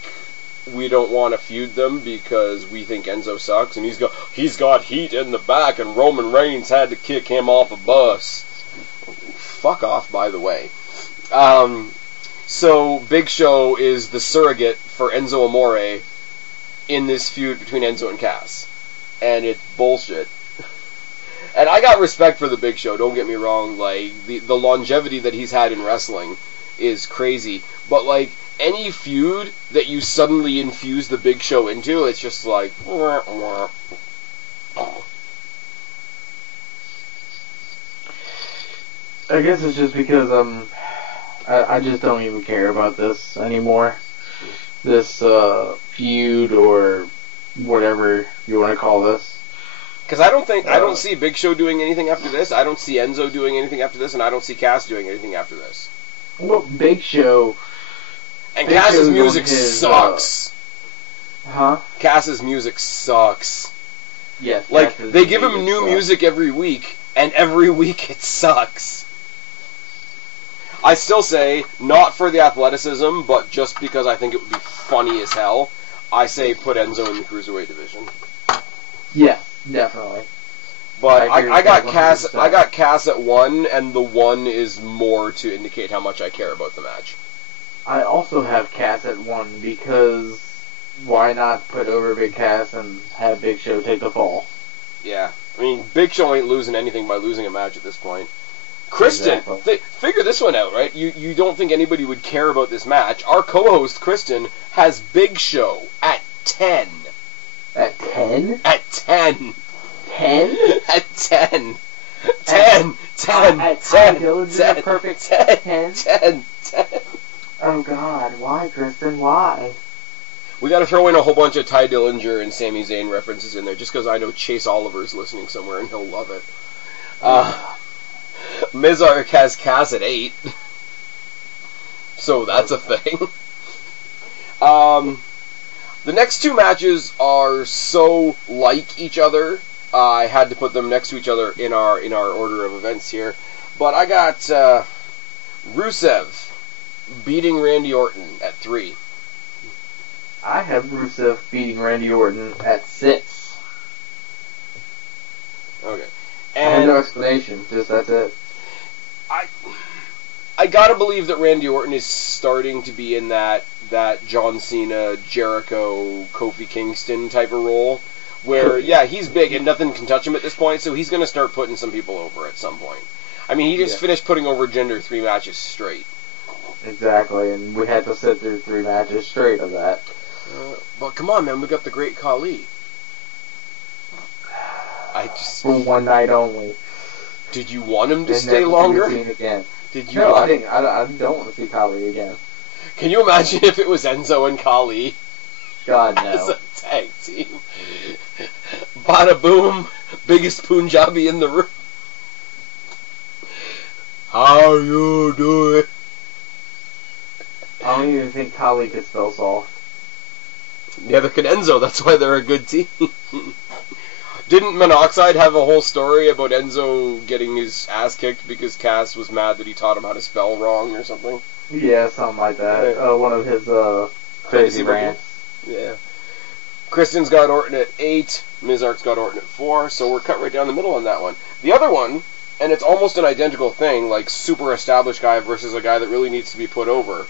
we don't want to feud them because we think Enzo sucks, and he's got heat in the back, and Roman Reigns had to kick him off a bus. Fuck off, by the way. So Big Show is the surrogate for Enzo Amore in this feud between Enzo and Cass, and it's bullshit. And I got respect for the Big Show, don't get me wrong. Like, the longevity that he's had in wrestling is crazy. But, like, any feud that you suddenly infuse the Big Show into, it's just like... Wah, wah. I guess it's just because, I just don't even care about this anymore. This, feud, or whatever you want to call this. Because I don't see Big Show doing anything after this, I don't see Enzo doing anything after this, and I don't see Cass doing anything after this. Well, Big Show... And Cass's music sucks. Huh? Cass's music sucks. Yes. Like, they give him new music every week, and every week it sucks. I still say, not for the athleticism, but just because I think it would be funny as hell, I say put Enzo in the Cruiserweight division. Yeah. Definitely. But I got Cass at 1, and the 1 is more to indicate how much I care about the match. I also have Cass at 1 because why not put over Big Cass and have Big Show take the fall? Yeah. I mean, Big Show ain't losing anything by losing a match at this point. Kristen, exactly. Figure this one out, right? You don't think anybody would care about this match. Our co-host, Kristen, has Big Show at 10. At 10? At 10. 10? At 10. 10. 10. At 10. 10. 10. Perfect 10. 10. 10. 10. Oh God, why, Kristen? Why? We gotta throw in a whole bunch of Ty Dillinger and Sami Zayn references in there, just because I know Chase Oliver's listening somewhere and he'll love it. Mizark has Cass at 8. So that's a thing. The next two matches are so like each other, I had to put them next to each other in our order of events here. But I got Rusev beating Randy Orton at 3. I have Rusev beating Randy Orton at 6. Okay. And I have no explanation, just that's it. I gotta believe that Randy Orton is starting to be in that John Cena, Jericho, Kofi Kingston type of role, where, yeah, he's big and nothing can touch him at this point, so he's gonna start putting some people over at some point. I mean, he just finished putting over Jinder 3 matches straight. Exactly, and we had to sit through 3 matches straight of that. But come on, man, we got the Great Khali. For one night only. Did you want him to stay longer? Again. Did you? No, I didn't. I don't want to see Khali again. Can you imagine if it was Enzo and Khali? God, no. As a tag team. Bada boom, biggest Punjabi in the room. How you doing? I don't even think Khali could spell soft. Neither could Enzo, that's why they're a good team. Didn't Monoxide have a whole story about Enzo getting his ass kicked because Cass was mad that he taught him how to spell wrong or something? Yeah, something like that. One of his crazy rants. Yeah. Kristen's got Orton at 8, Mizark's got Orton at 4, so we're cut right down the middle on that one. The other one, and it's almost an identical thing, like super established guy versus a guy that really needs to be put over.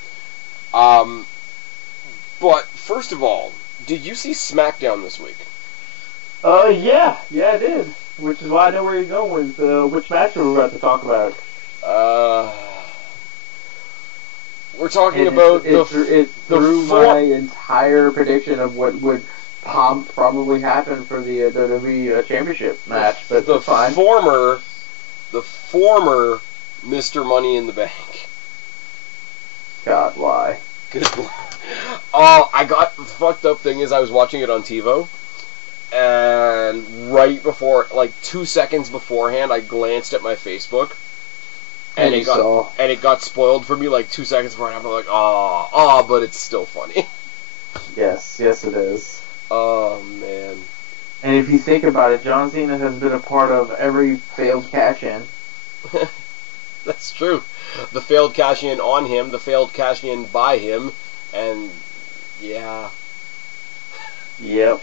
But first of all, did you see SmackDown this week? Yeah, I did. Which is why I know where you're going with which match we're about to talk about. We're talking about it threw my entire prediction of what would probably happen for the WWE Championship match, but the it's fine. former Mr. Money in the Bank. God, why? Good Lord. Oh, the fucked up thing is I was watching it on TiVo, and right before, like 2 seconds beforehand, I glanced at my Facebook, and it got spoiled for me like 2 seconds beforehand. I'm like, but it's still funny. Yes, it is. Oh man. And if you think about it, John Cena has been a part of every failed cash-in. That's true. The failed cash-in on him, the failed cash-in by him, and yeah. Yep.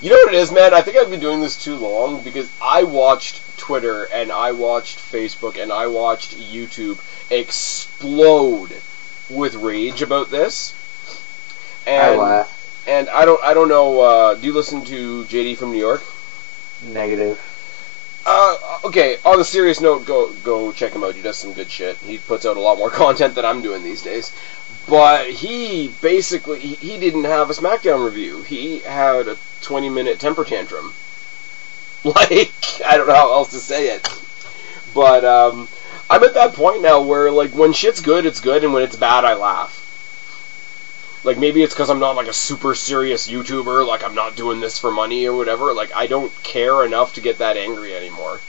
You know what it is, man? I think I've been doing this too long because I watched Twitter and I watched Facebook and I watched YouTube explode with rage about this. And I laugh. And I don't know. Do you listen to JD from New York? Negative. Okay. On a serious note, go check him out. He does some good shit. He puts out a lot more content than I'm doing these days. But he basically he didn't have a SmackDown review. He had a 20-minute temper tantrum. Like, I don't know how else to say it. But I'm at that point now where like when shit's good, it's good, and when it's bad, I laugh. Like, maybe it's because I'm not, like, a super serious YouTuber, like, I'm not doing this for money or whatever. Like, I don't care enough to get that angry anymore.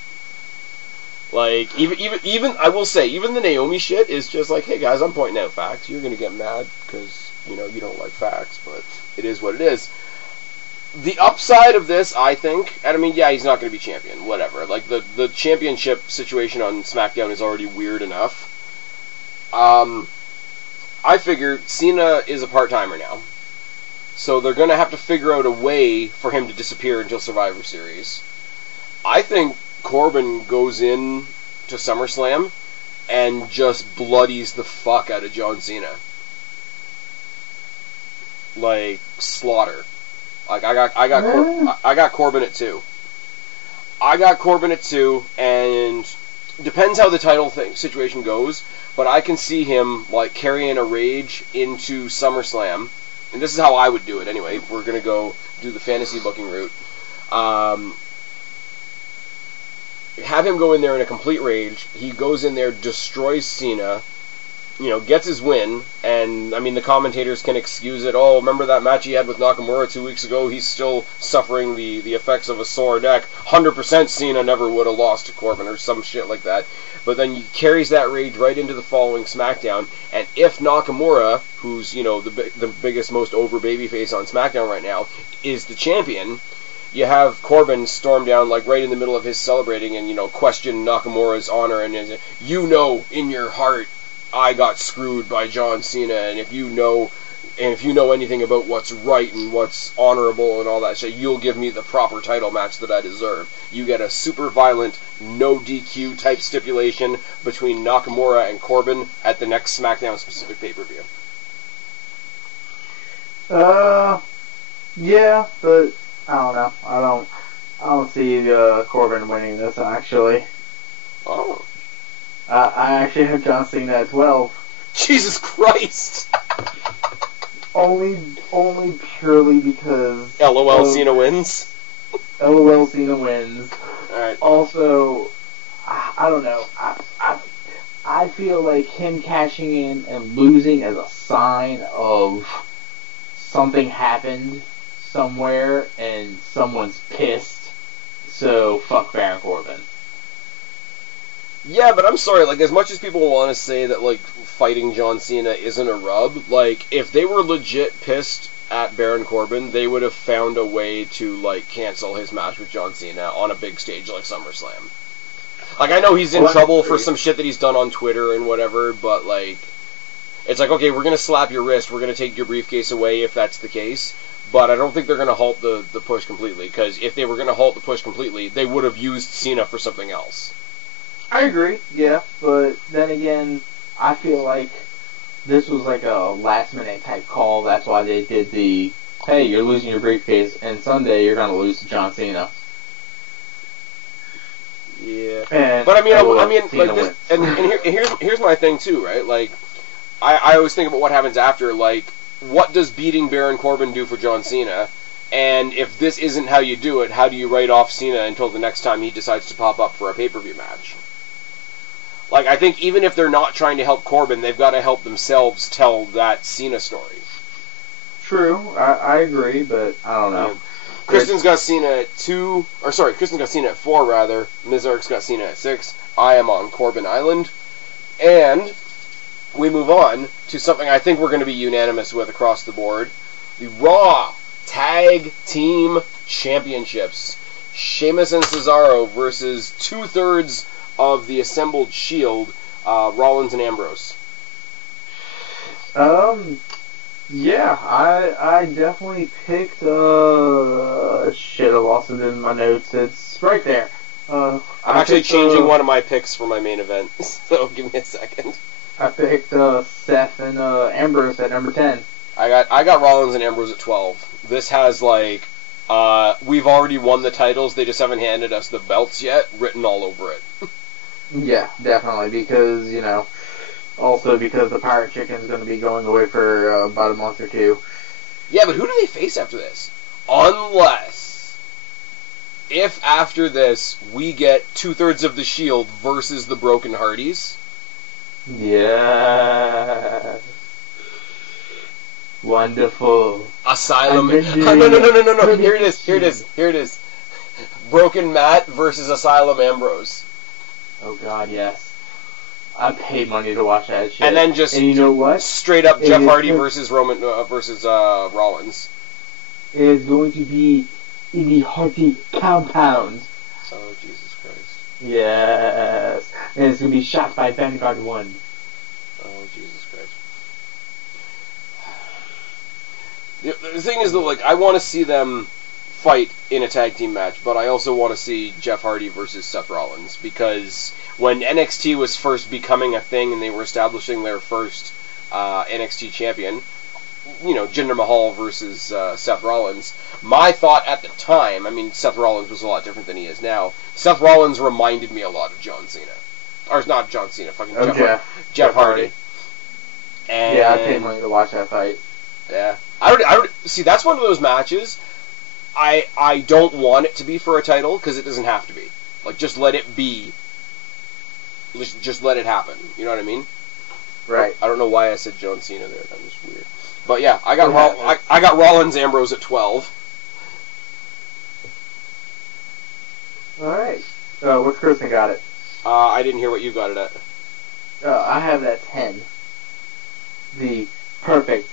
Like, even I will say, even the Naomi shit is just like, hey, guys, I'm pointing out facts. You're gonna get mad because, you know, you don't like facts, but it is what it is. The upside of this, I think, and I mean, yeah, he's not gonna be champion, whatever. Like, the championship situation on SmackDown is already weird enough. I figure Cena is a part-timer now. So they're going to have to figure out a way for him to disappear until Survivor Series. I think Corbin goes in to SummerSlam and just bloodies the fuck out of John Cena. Like, slaughter. Like, I got Corbin at 2. I got Corbin at 2, and depends how the title situation goes, but I can see him, like, carrying a rage into SummerSlam. And this is how I would do it anyway, if we're going to go do the fantasy booking route. Have him go in there in a complete rage. He goes in there, destroys Cena, you know, gets his win, and, I mean, the commentators can excuse it. Oh, remember that match he had with Nakamura 2 weeks ago? He's still suffering the effects of a sore neck. 100% Cena never would have lost to Corbin, or some shit like that. But then he carries that rage right into the following SmackDown, and if Nakamura, who's, you know, the biggest, most over babyface on SmackDown right now, is the champion, you have Corbin storm down, like, right in the middle of his celebrating and, you know, question Nakamura's honor, and, you know, in your heart, I got screwed by John Cena, and if you know anything about what's right and what's honorable and all that shit, you'll give me the proper title match that I deserve. You get a super violent, no DQ type stipulation between Nakamura and Corbin at the next SmackDown specific pay-per-view. Yeah, but I don't know. I don't see Corbin winning this, actually. Oh. I actually have John Cena at 12. Jesus Christ! Only purely because... LOL Cena wins? LOL Cena wins. Alright. Also, I don't know. I feel like him cashing in and losing as a sign of something happened somewhere and someone's pissed. So, fuck Baron Corbin. Yeah, but I'm sorry, like, as much as people want to say that, like, fighting John Cena isn't a rub, like, if they were legit pissed at Baron Corbin, they would have found a way to, like, cancel his match with John Cena on a big stage like SummerSlam. Like, I know he's in trouble for some shit that he's done on Twitter and whatever, but, like, it's like, okay, we're going to slap your wrist, we're going to take your briefcase away if that's the case, but I don't think they're going to halt the push completely, because if they were going to halt the push completely, they would have used Cena for something else. I agree, yeah, but then again, I feel like this was like a last-minute type call. That's why they did the, hey, you're losing your briefcase, and Sunday you're going to lose to John Cena. Yeah, and but I mean, like this, and here's my thing too, right? Like, I always think about what happens after. Like, what does beating Baron Corbin do for John Cena? And if this isn't how you do it, how do you write off Cena until the next time he decides to pop up for a pay-per-view match? Like, I think even if they're not trying to help Corbin, they've got to help themselves tell that Cena story. True, I agree, but I don't know. Yeah. Kristen's got Cena at Kristen's got Cena at 4, rather. Mizark's got Cena at 6. I am on Corbin Island. And we move on to something I think we're going to be unanimous with across the board. The Raw Tag Team Championships. Sheamus and Cesaro versus 2/3 of the assembled Shield, Rollins and Ambrose. Yeah, I definitely picked, shit, I lost it in my notes. It's right there. I'm actually changing one of my picks for my main event, so give me a second. I picked, Seth and, Ambrose at number 10. I got Rollins and Ambrose at 12. This has, like, we've already won the titles, they just haven't handed us the belts yet, written all over it. Yeah, definitely, because, you know, also because the Pirate Chicken's going to be going away for about a month or two. Yeah, but who do they face after this? Unless, if after this we get 2/3 of the Shield versus the Broken Hardys. Yeah. Wonderful. Asylum. No. Here it is. Broken Matt versus Asylum Ambrose. Oh God, yes. I paid money to watch that shit. And then just, and you know what? Straight up Jeff Hardy versus Rollins. It is going to be in the Hardy compound. Oh, Jesus Christ. Yes. And it's going to be shot by Vanguard 1. Oh, Jesus Christ. The thing is, though, like, I want to see them fight in a tag team match, but I also want to see Jeff Hardy versus Seth Rollins, because when NXT was first becoming a thing and they were establishing their first NXT champion, you know, Jinder Mahal versus Seth Rollins, my thought at the time, I mean, Seth Rollins was a lot different than he is now. Seth Rollins reminded me a lot of John Cena. Or not John Cena, fucking Jeff Hardy. And yeah, I paid money to watch that fight. Yeah. I would see, that's one of those matches I don't want it to be for a title, because it doesn't have to be. Like, just let it be. Just let it happen. You know what I mean? Right. I don't know why I said John Cena there. That was weird. But yeah, I got Rollins Ambrose at 12. Alright. What's Kristen got it? I didn't hear what you got it at. I have it at 10. The perfect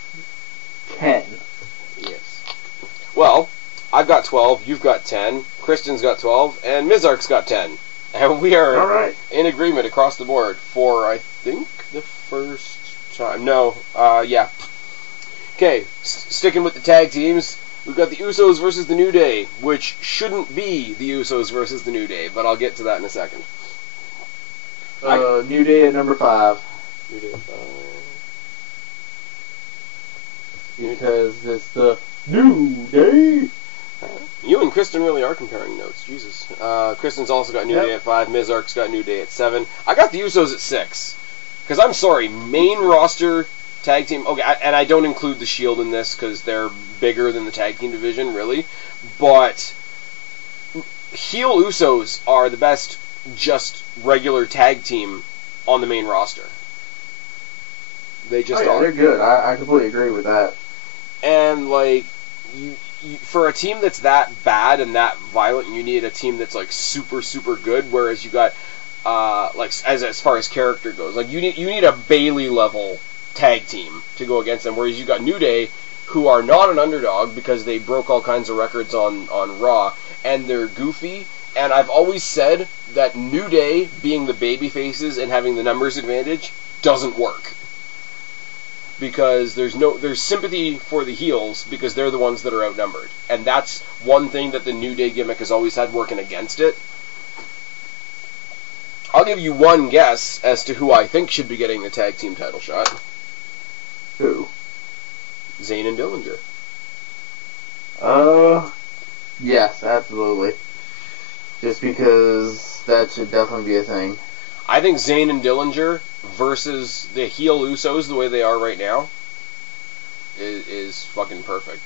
10. Yes. Well, I've got 12, you've got 10, Kristen's got 12, and Mizark's got 10. And we are in agreement across the board for, I think, the first time. No, yeah. Okay, sticking with the tag teams, we've got the Usos versus the New Day, which shouldn't be the Usos versus the New Day, but I'll get to that in a second. New Day at number 5. New Day at 5. Because it's the New Day. You and Kristen really are comparing notes. Jesus. Kristen's also got New Day at 5. Mizark's got New Day at 7. I got the Usos at 6. Because I'm sorry, main roster tag team. Okay, and I don't include the Shield in this because they're bigger than the tag team division, really. But heel Usos are the best just regular tag team on the main roster. They just are. They're good. I completely agree with that. And, like, you, for a team that's that bad and that violent, you need a team that's, like, super, super good, whereas you got, like, as far as character goes, like, you need a Bayley level tag team to go against them, whereas you got New Day, who are not an underdog because they broke all kinds of records on Raw, and they're goofy, and I've always said that New Day, being the baby faces and having the numbers advantage, doesn't work. Because there's sympathy for the heels because they're the ones that are outnumbered. And that's one thing that the New Day gimmick has always had working against it. I'll give you one guess as to who I think should be getting the tag team title shot. Who? Zayn and Dillinger. Yes, absolutely. Just because that should definitely be a thing. I think Zayn and Dillinger versus the heel Usos the way they are right now is fucking perfect.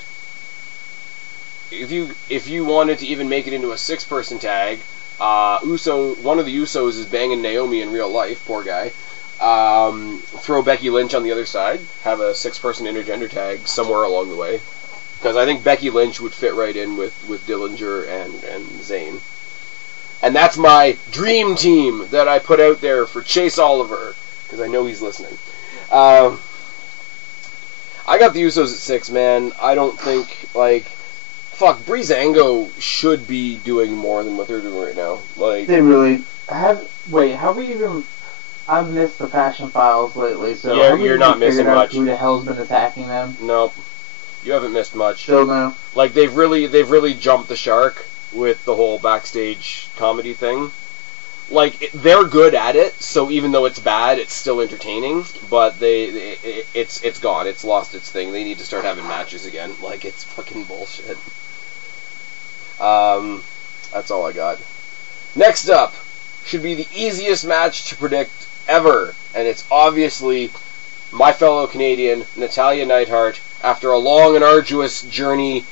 If you wanted to even make it into a 6-person tag, one of the Usos is banging Naomi in real life, poor guy. Throw Becky Lynch on the other side, have a 6-person intergender tag somewhere along the way. Because I think Becky Lynch would fit right in with Dillinger and Zayn. And that's my dream team that I put out there for Chase Oliver, because I know he's listening. I got the Usos at 6, man. I don't think, fuck, Breezango should be doing more than what they're doing right now. They really have. Wait, have we even? I've missed the Fashion Files lately, so yeah, you're not missing much. Who the hell's been attacking them? Nope, you haven't missed much. Still no. They've really jumped the shark with the whole backstage comedy thing. They're good at it, so even though it's bad, it's still entertaining. But it's gone. It's lost its thing. They need to start having matches again. It's fucking bullshit. That's all I got. Next up should be the easiest match to predict ever, and it's obviously my fellow Canadian, Natalya Neidhart, after a long and arduous journey,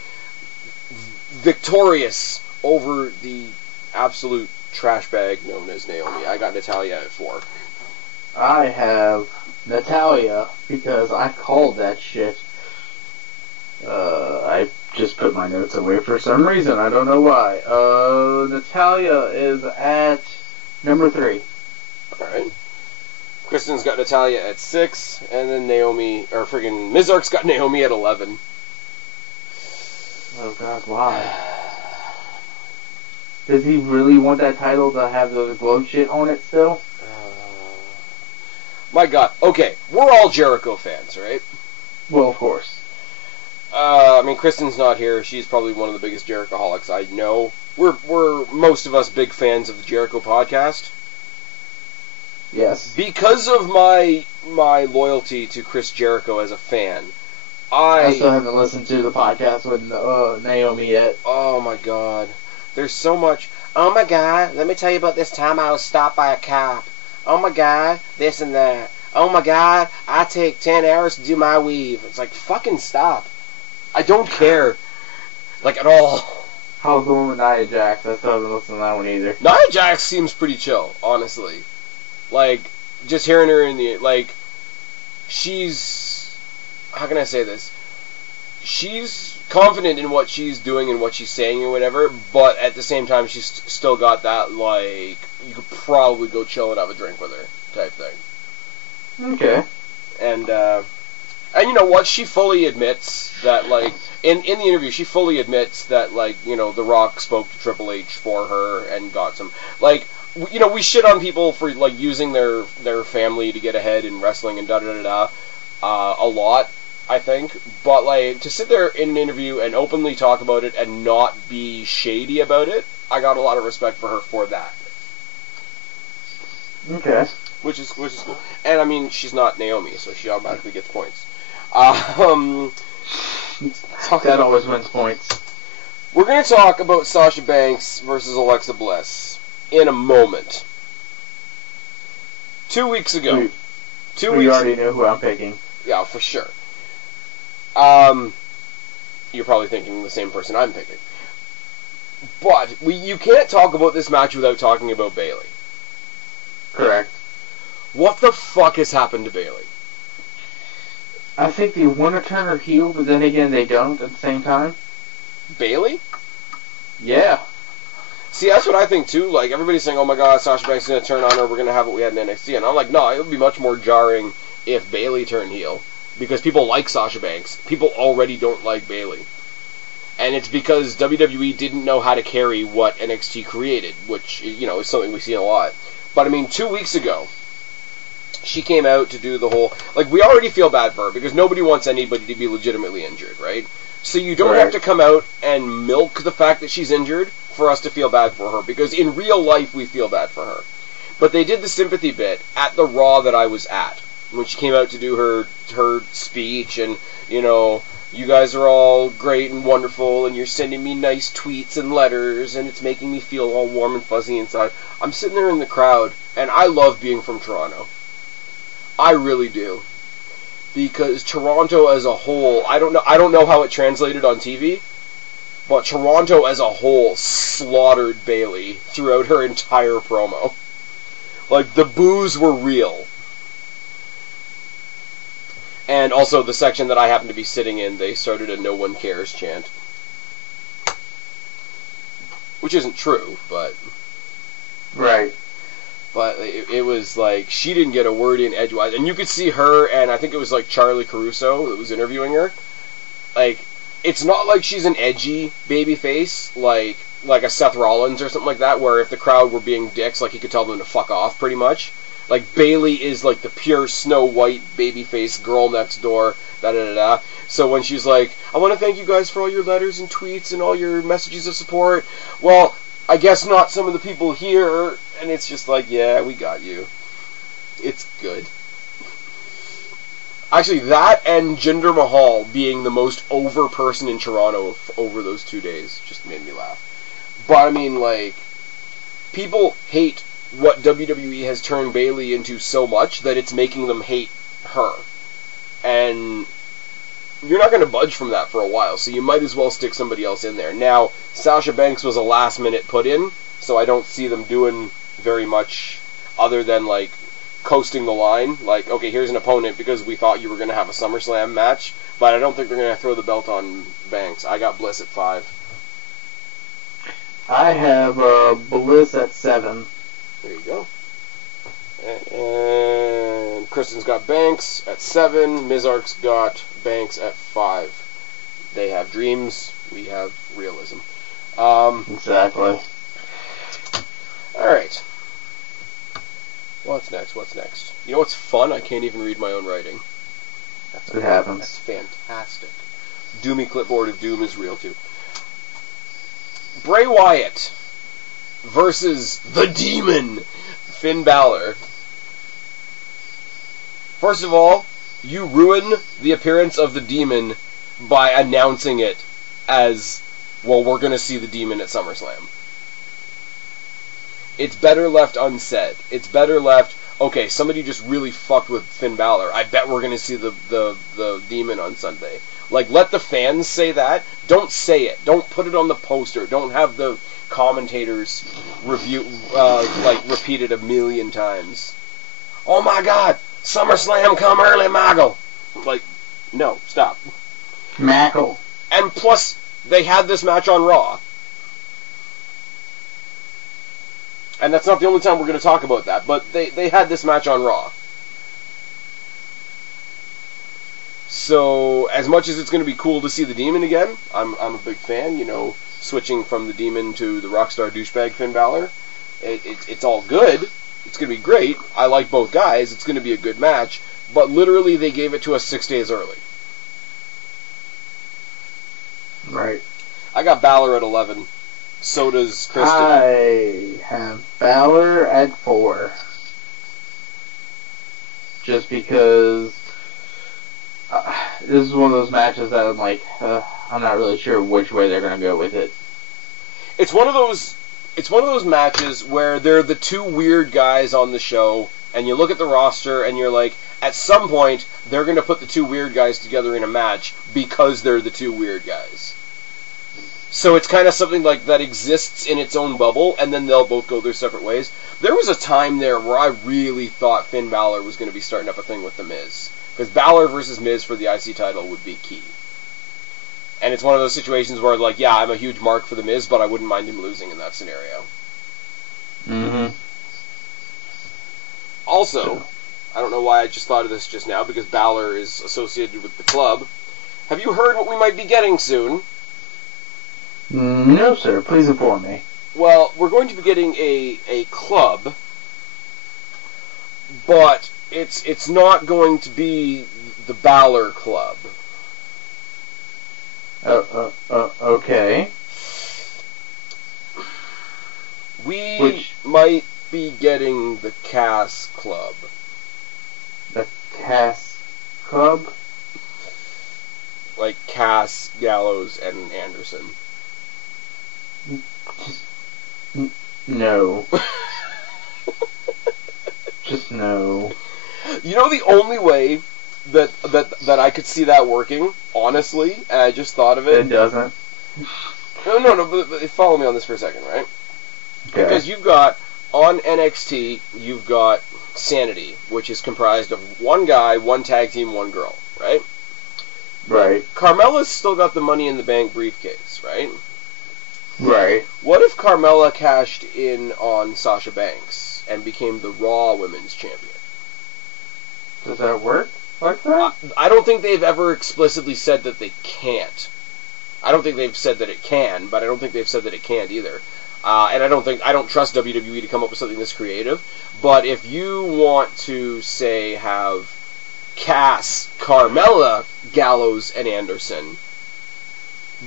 victorious over the absolute trash bag known as Naomi. I got Natalya at 4. I have Natalya because I called that shit. I just put my notes away for some reason. I don't know why. Natalya is at number 3. Alright. Kristen's got Natalya at 6, and then Mizark's got Naomi at 11. Oh god, why? Does he really want that title to have the glow shit on it still? My god. Okay, we're all Jericho fans, right? Well, of course. Kristen's not here. She's probably one of the biggest Jerichoholics I know. We're most of us big fans of the Jericho podcast. Yes. Because of my loyalty to Chris Jericho as a fan, I still haven't listened to the podcast with Naomi yet. Oh my god. There's so much. Oh my god, let me tell you about this time I was stopped by a cop. Oh my god, this and that. Oh my god, I take 10 hours to do my weave. It's fucking stop. I don't care. At all. How's the one with Nia Jax? I still haven't listened to that one either. Nia Jax seems pretty chill, honestly. Just hearing her in the, she's, how can I say this? She's confident in what she's doing and what she's saying or whatever, but at the same time, she's still got that, you could probably go chill and have a drink with her type thing. Okay. And you know what? She fully admits that, in the interview, she fully admits that, The Rock spoke to Triple H for her and got some, we shit on people for, using their family to get ahead in wrestling and da-da-da-da, a lot, I think. But, to sit there in an interview and openly talk about it and not be shady about it, I got a lot of respect for her for that. Okay. Which is cool. And, she's not Naomi, so she automatically gets points. That always wins points. We're going to talk about Sasha Banks versus Alexa Bliss in a moment. 2 weeks ago. We already know who I'm picking. Yeah, for sure. You're probably thinking the same person I'm picking. But you can't talk about this match without talking about Bayley. Correct. What the fuck has happened to Bayley? I think they want to turn her heel, but then again they don't at the same time. Bayley? Yeah. See, that's what I think too. Everybody's saying, oh my god, Sasha Banks is going to turn on her, we're going to have what we had in NXT. And I'm like, no, it would be much more jarring if Bayley turned heel. Because people like Sasha Banks. People already don't like Bayley. And it's because WWE didn't know how to carry what NXT created, which, is something we see a lot. But, 2 weeks ago, she came out to do the whole... we already feel bad for her, because nobody wants anybody to be legitimately injured, right? So you don't have to come out and milk the fact that she's injured for us to feel bad for her, because in real life we feel bad for her. But they did the sympathy bit at the Raw that I was at, when she came out to do her speech, and, you guys are all great and wonderful, and you're sending me nice tweets and letters, and it's making me feel all warm and fuzzy inside. I'm sitting there in the crowd, and I love being from Toronto. I really do. because Toronto as a whole, I don't know how it translated on TV, but Toronto as a whole slaughtered Bayley throughout her entire promo. Like, the boos were real. And also, the section that I happened to be sitting in, they started a "No one cares" chant. Which isn't true, but... Right. But it was like, she didn't get a word in edgewise. And you could see her, and I think it was like Charlie Caruso that was interviewing her. Like, it's not like she's an edgy babyface, like a Seth Rollins or something like that, where if the crowd were being dicks, like, he could tell them to fuck off, pretty much. Like, Bayley is like the pure Snow White babyface girl next door, da-da-da-da. So when she's like, I want to thank you guys for all your letters and tweets and all your messages of support, well, I guess not some of the people here, and it's just like, yeah, we got you. It's good. Actually, that and Jinder Mahal being the most over person in Toronto over those 2 days just made me laugh. But, I mean, like, people hate what WWE has turned Bayley into so much that it's making them hate her. And you're not going to budge from that for a while, so you might as well stick somebody else in there. Now, Sasha Banks was a last-minute put-in, so I don't see them doing very much other than, like, coasting the line. Like, okay, here's an opponent because we thought you were going to have a SummerSlam match, but I don't think they're going to throw the belt on Banks. I got Bliss at 5. I have Bliss at 7. There you go. And Kristen's got Banks at 7. Mizark's got Banks at 5. They have dreams. We have realism. Exactly. Alright. What's next? You know what's fun? I can't even read my own writing. It happens. That's fantastic. Doomy Clipboard of Doom is real, too. Bray Wyatt versus the Demon, Finn Balor. First of all, you ruin the appearance of the Demon by announcing it as, well, we're going to see the Demon at SummerSlam. It's better left unsaid. It's better left, okay, somebody just really fucked with Finn Balor. I bet we're going to see the Demon on Sunday. Like, let the fans say that. Don't say it. Don't put it on the poster. Don't have the commentators repeat it a million times. Oh my God! SummerSlam come early, Maggle! Like, no, stop. Maggle. And plus, they had this match on Raw. And that's not the only time we're going to talk about that, but they had this match on Raw. So, as much as it's going to be cool to see the Demon again, I'm a big fan, you know, switching from the Demon to the rockstar douchebag Finn Balor. It's all good. It's going to be great. I like both guys. It's going to be a good match. But literally, they gave it to us 6 days early. Right. I got Balor at 11. So does Kristen. I have Balor at 4. Just because this is one of those matches that I'm like, I'm not really sure which way they're going to go with it. It's one of those matches where they're the two weird guys on the show, and you look at the roster and you're like, at some point they're going to put the two weird guys together in a match because they're the two weird guys. So it's kind of something like that exists in its own bubble, and then they'll both go their separate ways. There was a time there where I really thought Finn Balor was going to be starting up a thing with The Miz. Because Balor versus Miz for the IC title would be key. And it's one of those situations where, like, yeah, I'm a huge mark for The Miz, but I wouldn't mind him losing in that scenario. Mm-hmm. Also, I don't know why I just thought of this just now, because Balor is associated with the club. Have you heard what we might be getting soon? No, sir. Please inform me. Well, we're going to be getting a club, but it's not going to be the Balor Club. Okay. We might be getting the Cass Club. The Cass Club? Like Cass, Gallows, and Anderson. No. Just no. You know the only way that I could see that working, honestly, and I just thought of it. It doesn't. No, but follow me on this for a second, right? Okay. Because you've got, on NXT, you've got Sanity, which is comprised of one guy, one tag team, one girl, right? Right. Carmella's still got the Money in the Bank briefcase, right? Right. What if Carmella cashed in on Sasha Banks and became the Raw Women's Champion? Does that work like that? I don't think they've ever explicitly said that they can't. I don't think they've said that it can, but I don't think they've said that it can't either. And I don't trust WWE to come up with something this creative. But if you want to, say, have Cass, Carmella, Gallows, and Anderson,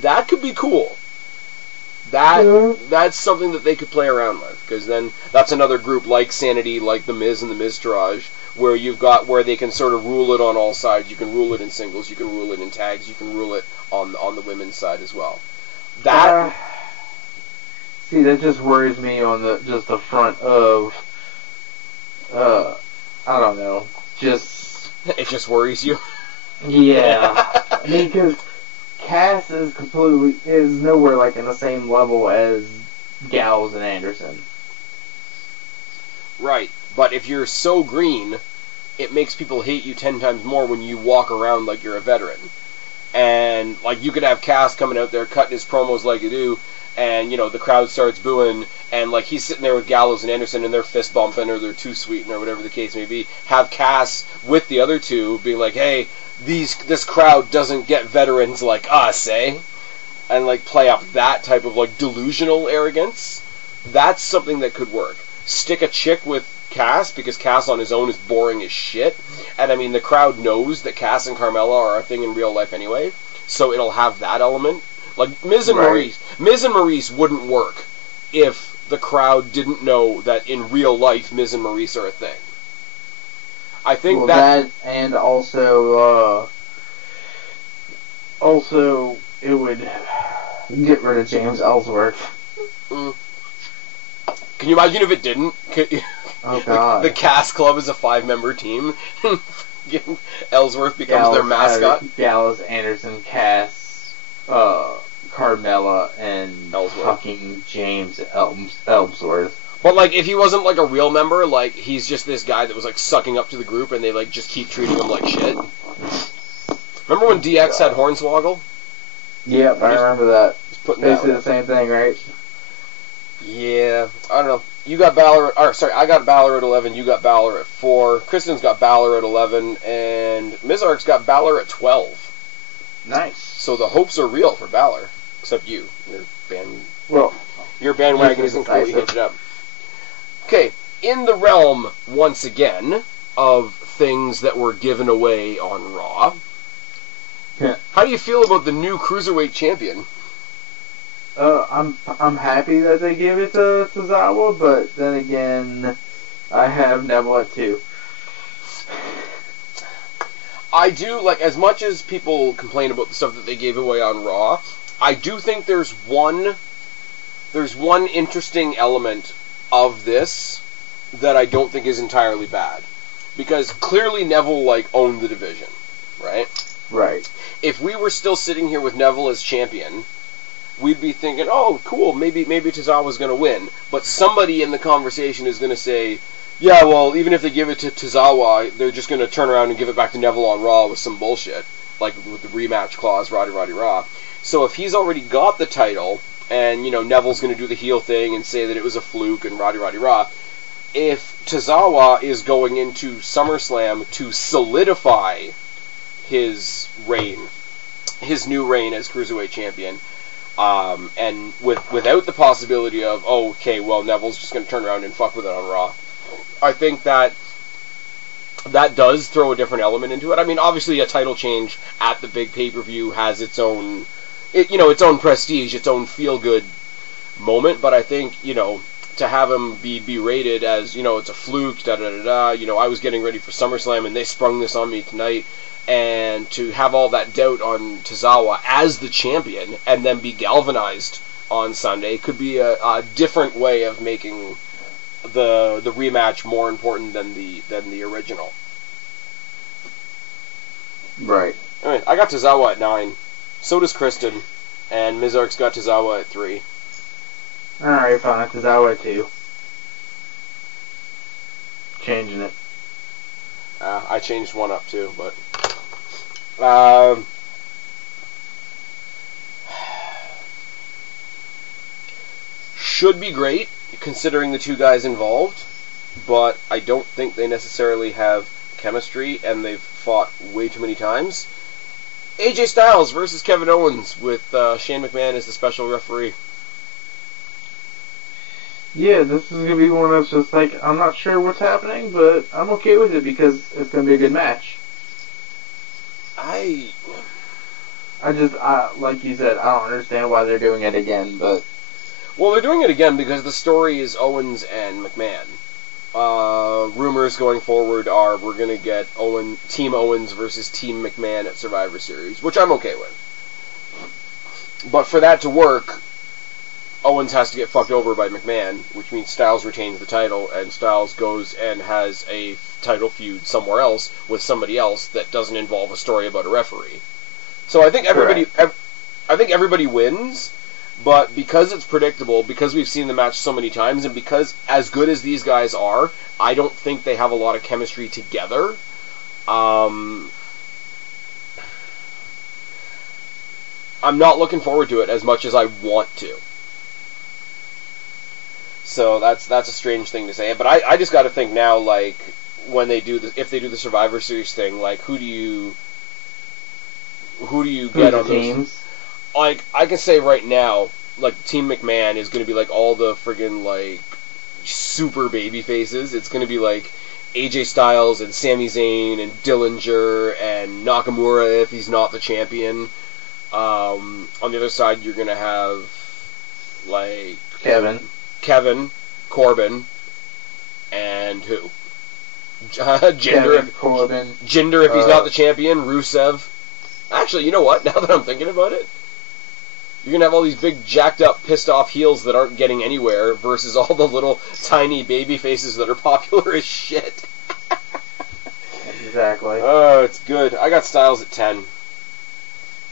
that could be cool. That's something that they could play around with, because then that's another group like Sanity, like The Miz and the Miztourage, where they can sort of rule it on all sides. You can rule it in singles, you can rule it in tags, you can rule it on the women's side as well. See, that just worries me on the front of, I don't know, it just worries you. Yeah, I mean, because Cass is nowhere like in the same level as Gallows and Anderson. Right, but if you're so green, it makes people hate you 10 times more when you walk around like you're a veteran. And, like, you could have Cass coming out there cutting his promos like you do, and, the crowd starts booing, and, like, he's sitting there with Gallows and Anderson, and they're fist bumping, or they're too sweet, or whatever the case may be. Have Cass with the other two being like, hey, this crowd doesn't get veterans like us, eh? And, like, play up that type of, like, delusional arrogance. That's something that could work. Stick a chick with Cass, because Cass on his own is boring as shit. And, I mean, the crowd knows that Cass and Carmella are a thing in real life anyway, so it'll have that element. Like, Miz and Maurice wouldn't work if the crowd didn't know that in real life Miz and Maurice are a thing. I think that and also it would get rid of James Ellsworth. Can you imagine if it didn't? Oh God! The Cass Club is a 5-member team. Ellsworth becomes their mascot. Gallows, Anderson, Cass, Carmella, and fucking James Ellsworth. But, like, if he wasn't, like, a real member, like, he's just this guy that was, like, sucking up to the group, and they, like, just keep treating him like shit. Remember when DX had Hornswoggle? Yep, I remember that. Basically the same thing, right? Yeah, I don't know. You got Balor, I got Balor at 11, you got Balor at 4, Kristen's got Balor at 11, and Mizark's got Balor at 12. Nice. So the hopes are real for Balor, except you. Your bandwagon isn't completely hitched up. Okay, in the realm, once again, of things that were given away on Raw, how do you feel about the new Cruiserweight champion? I'm happy that they give it to Tozawa, but then again, I have Neville at 2. I do, like, as much as people complain about the stuff that they gave away on Raw, I do think there's one interesting element of this that I don't think is entirely bad. Because clearly Neville, like, owned the division, right? Right. If we were still sitting here with Neville as champion, we'd be thinking, oh, cool, maybe Tozawa's going to win. But somebody in the conversation is going to say, yeah, well, even if they give it to Tozawa, they're just going to turn around and give it back to Neville on Raw with some bullshit, like with the rematch clause, Roddy Raw. So if he's already got the title, and, Neville's going to do the heel thing and say that it was a fluke and Roddy Raw, if Tozawa is going into SummerSlam to solidify his reign, his new reign as Cruiserweight champion, and without the possibility of, oh, okay, well, Neville's just going to turn around and fuck with it on Raw, I think that does throw a different element into it. I mean, obviously, a title change at the big pay-per-view has its own, its own prestige, its own feel-good moment, but I think, to have him be berated as, it's a fluke, I was getting ready for SummerSlam, and they sprung this on me tonight, and to have all that doubt on Tozawa as the champion, and then be galvanized on Sunday, could be a different way of making the rematch more important than the original. Right. Alright, I got Tozawa at 9. So does Kristen. And Mizark's got Tozawa at 3. Alright, fine. Tozawa at 2. Changing it. I changed one up too, but... should be great, considering the two guys involved, but I don't think they necessarily have chemistry, and they've fought way too many times. AJ Styles versus Kevin Owens with Shane McMahon as the special referee. Yeah, this is going to be one that's just like, I'm not sure what's happening, but I'm okay with it because it's going to be a good match. Like you said, I don't understand why they're doing it again, but... Well, they're doing it again because the story is Owens and McMahon. Rumors going forward are we're going to get Team Owens versus Team McMahon at Survivor Series, which I'm okay with. But for that to work, Owens has to get fucked over by McMahon, which means Styles retains the title, and Styles goes and has a title feud somewhere else with somebody else that doesn't involve a story about a referee. So I think everybody wins, but because it's predictable, because we've seen the match so many times, and because as good as these guys are, I don't think they have a lot of chemistry together. I'm not looking forward to it as much as I want to. So that's a strange thing to say, but I just got to think now, like when if they do the Survivor Series thing, like who do you get on those teams? Like I can say right now, like Team McMahon is going to be like all the friggin' like super baby faces. It's going to be like AJ Styles and Sami Zayn and Dillinger and Nakamura if he's not the champion. On the other side, you're going to have like Kevin, Corbin, and who? Corbin. Jinder if he's not the champion. Rusev. Actually, you know what? Now that I'm thinking about it, you're going to have all these big, jacked up, pissed off heels that aren't getting anywhere versus all the little, tiny baby faces that are popular as shit. Exactly. Oh, it's good. I got Styles at 10.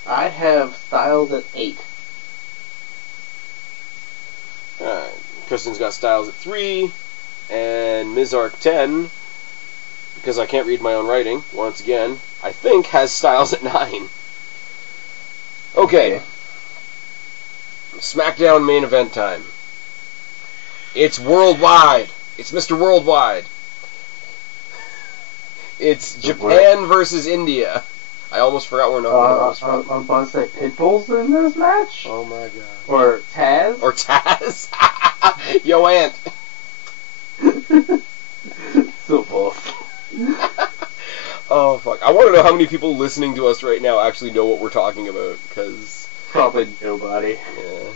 I have Styles at 8. Alright. Kristen's got Styles at 3. And Mizark 10. Because I can't read my own writing, once again, I think has Styles at 9. Okay. SmackDown main event time. It's worldwide. It's Mr. Worldwide. It's Japan versus India. I almost forgot where Nakamura was from. I'm about to say Pitbull's in this match? Oh my god. Or Taz? Or Taz. Yo, Aunt. So both. Oh, fuck. I want to know how many people listening to us right now actually know what we're talking about, because... Probably nobody. Yeah.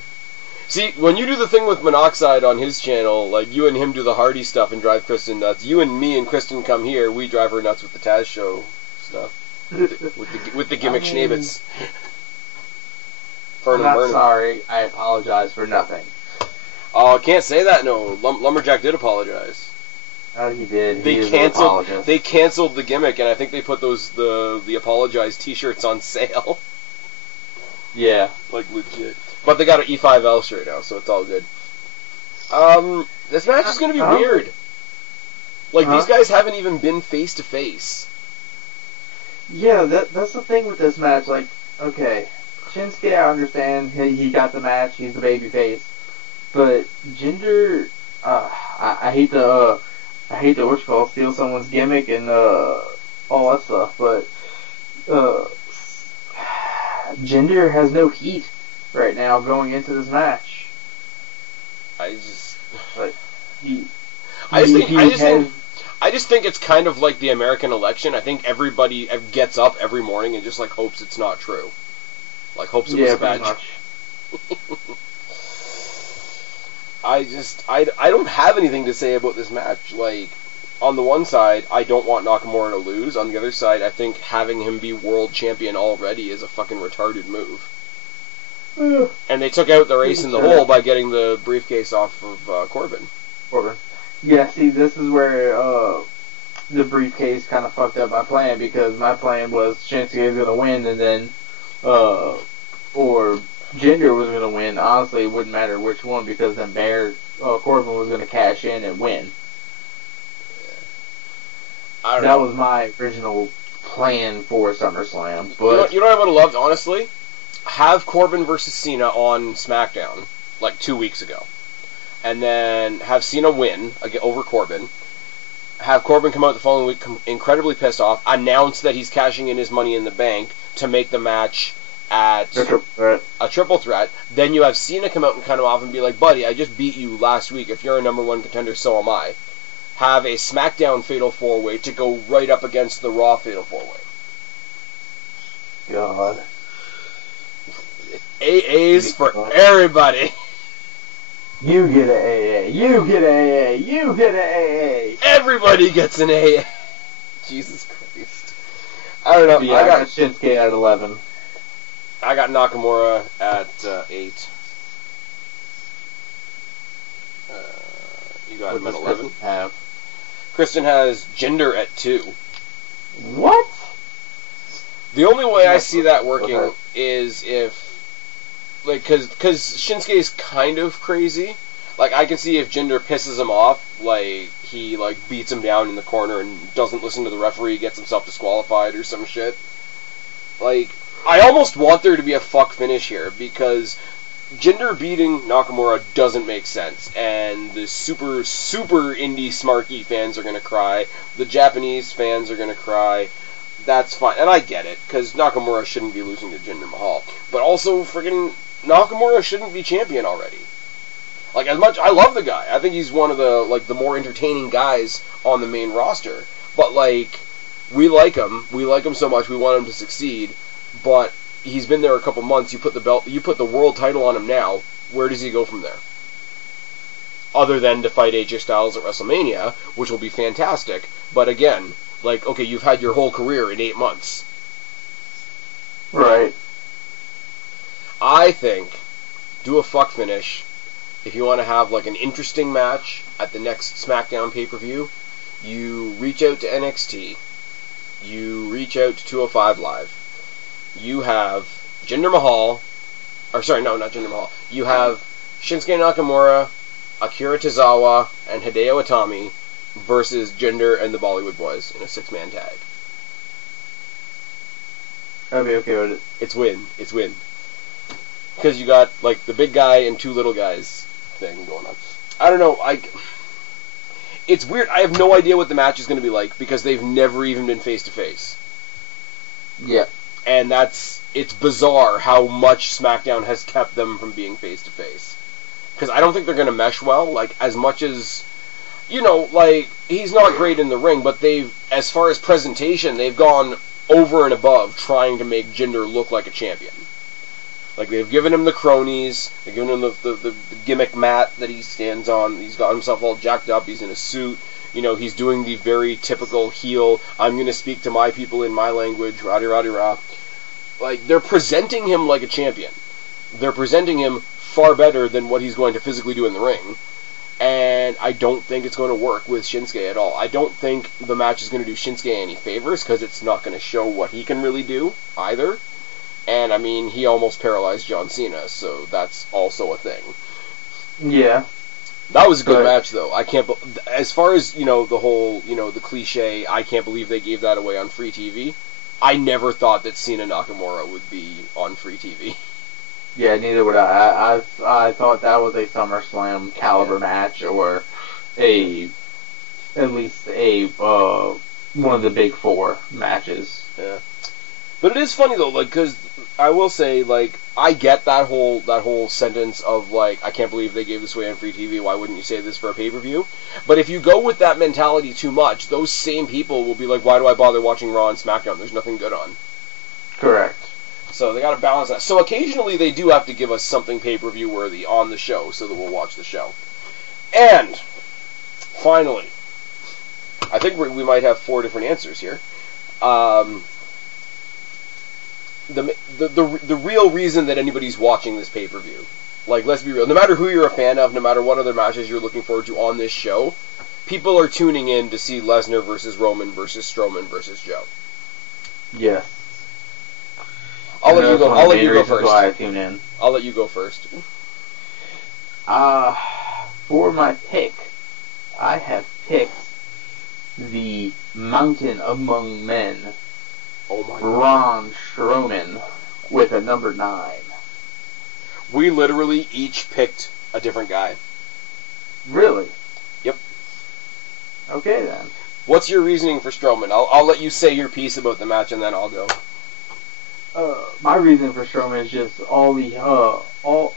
See, when you do the thing with Monoxide on his channel, like, you and him do the Hardy stuff and drive Kristen nuts. You and me and Kristen come here, we drive her nuts with the Taz show stuff. With the gimmick schnabitz. I'm not sorry. I apologize for nothing. Oh, can't say that, no. Lumberjack did apologize. Oh, he did. They canceled the gimmick, and I think they put the apologized T-shirts on sale. Yeah, like legit. But they got an E5L shirt now, so it's all good. This match is gonna be weird. Like these guys haven't even been face to face. Yeah, that's the thing with this match. Like, okay, Shinsuke, I understand he got the match. He's the babyface, but Jinder, I hate to steal someone's gimmick and all that stuff, but Jinder has no heat right now going into this match. I just think it's kind of like the American election. I think everybody gets up every morning and just like hopes it's not true. Like hopes it was a bad. I don't have anything to say about this match. Like, on the one side, I don't want Nakamura to lose. On the other side, I think having him be world champion already is a fucking retarded move. And they took out the race in the hole by getting the briefcase off of Corbin. Yeah, see, this is where the briefcase kind of fucked up my plan, because my plan was Shinsuke was going to win, and then, or Jinder was going to win. Honestly, it wouldn't matter which one, because then Corbin was going to cash in and win. That was my original plan for SummerSlam. But you know what I would have loved, honestly? Have Corbin versus Cena on SmackDown, like 2 weeks ago. And then have Cena win over Corbin. Have Corbin come out the following week incredibly pissed off, announce that he's cashing in his Money in the Bank to make the match at a triple threat. Then you have Cena come out and cut him off and be like, buddy, I just beat you last week. If you're a number one contender, so am I. Have a SmackDown Fatal 4-Way to go right up against the Raw Fatal 4-Way. God. AAs for everybody. You get an AA. You get an AA. You get an AA. Everybody gets an AA. Jesus Christ. I don't know. Yeah, I got Shinsuke at 11. I got Nakamura at 8. You got him at 11. Kristen has Jinder at 2. What? The only way I see that working is if, like, because Shinsuke is kind of crazy. Like, I can see if Jinder pisses him off, like, he, like, beats him down in the corner and doesn't listen to the referee, gets himself disqualified or some shit. Like, I almost want there to be a fuck finish here, because Jinder beating Nakamura doesn't make sense, and the super, super indie smarky fans are going to cry, the Japanese fans are going to cry. That's fine, and I get it, because Nakamura shouldn't be losing to Jinder Mahal. But also, friggin' Nakamura shouldn't be champion already. Like, as much, I love the guy. I think he's one of the, like, the more entertaining guys on the main roster. But, like, we like him so much, we want him to succeed, but he's been there a couple months, you put the world title on him now, where does he go from there? Other than to fight AJ Styles at WrestleMania, which will be fantastic, but again, like, okay, you've had your whole career in 8 months. Right. I think, do a fuck finish. If you want to have, like, an interesting match at the next SmackDown pay-per-view, you reach out to NXT. You reach out to 205 Live. You have Jinder Mahal, or sorry, no, not Jinder Mahal. You have Shinsuke Nakamura, Akira Tozawa, and Hideo Itami versus Jinder and the Bollywood Boys in a 6-man tag. I'd be okay with it. It's win. Because you got, like, the big guy and 2 little guys thing going on. I don't know, it's weird. I have no idea what the match is going to be like, because they've never even been face-to-face. Yeah. And it's bizarre how much SmackDown has kept them from being face-to-face. Because I don't think they're going to mesh well, like, as much as, you know, like, he's not great in the ring, but as far as presentation, they've gone over and above trying to make Jinder look like a champion. Like, they've given him the cronies, they've given him the gimmick mat that he stands on, he's got himself all jacked up, he's in a suit, you know, he's doing the very typical heel, I'm going to speak to my people in my language, rah-de-rah-de-rah. Like, they're presenting him like a champion. They're presenting him far better than what he's going to physically do in the ring. And I don't think it's going to work with Shinsuke at all. I don't think the match is going to do Shinsuke any favors, because it's not going to show what he can really do, either. And, I mean, he almost paralyzed John Cena, so that's also a thing. Yeah. That was a good match, though. I can't... As far as, you know, the whole, you know, the cliche, I can't believe they gave that away on free TV, I never thought that Cena Nakamura would be on free TV. Yeah, neither would I. I thought that was a SummerSlam caliber match, or at least one of the big 4 matches. Yeah. But it is funny, though, like, because I will say, like, I get that whole sentence of, like, I can't believe they gave this away on free TV, why wouldn't you say this for a pay-per-view? But if you go with that mentality too much, those same people will be like, why do I bother watching Raw and SmackDown? There's nothing good on. Correct. So they gotta balance that. So occasionally they do have to give us something pay-per-view worthy on the show, so that we'll watch the show. And, finally, I think we might have 4 different answers here. The real reason that anybody's watching this pay-per-view. Like, let's be real. No matter who you're a fan of, no matter what other matches you're looking forward to on this show, people are tuning in to see Lesnar versus Roman versus Strowman versus Joe. Yes. I'll let you go. I'll let you go first. Why I tune in. I'll let you go first. For my pick, I have picked the Mountain Among Men, Oh my God. Braun Strowman, with a number 9. We literally each picked a different guy. Really? Yep. Okay then. What's your reasoning for Strowman? I'll let you say your piece about the match and then I'll go. My reason for Strowman is just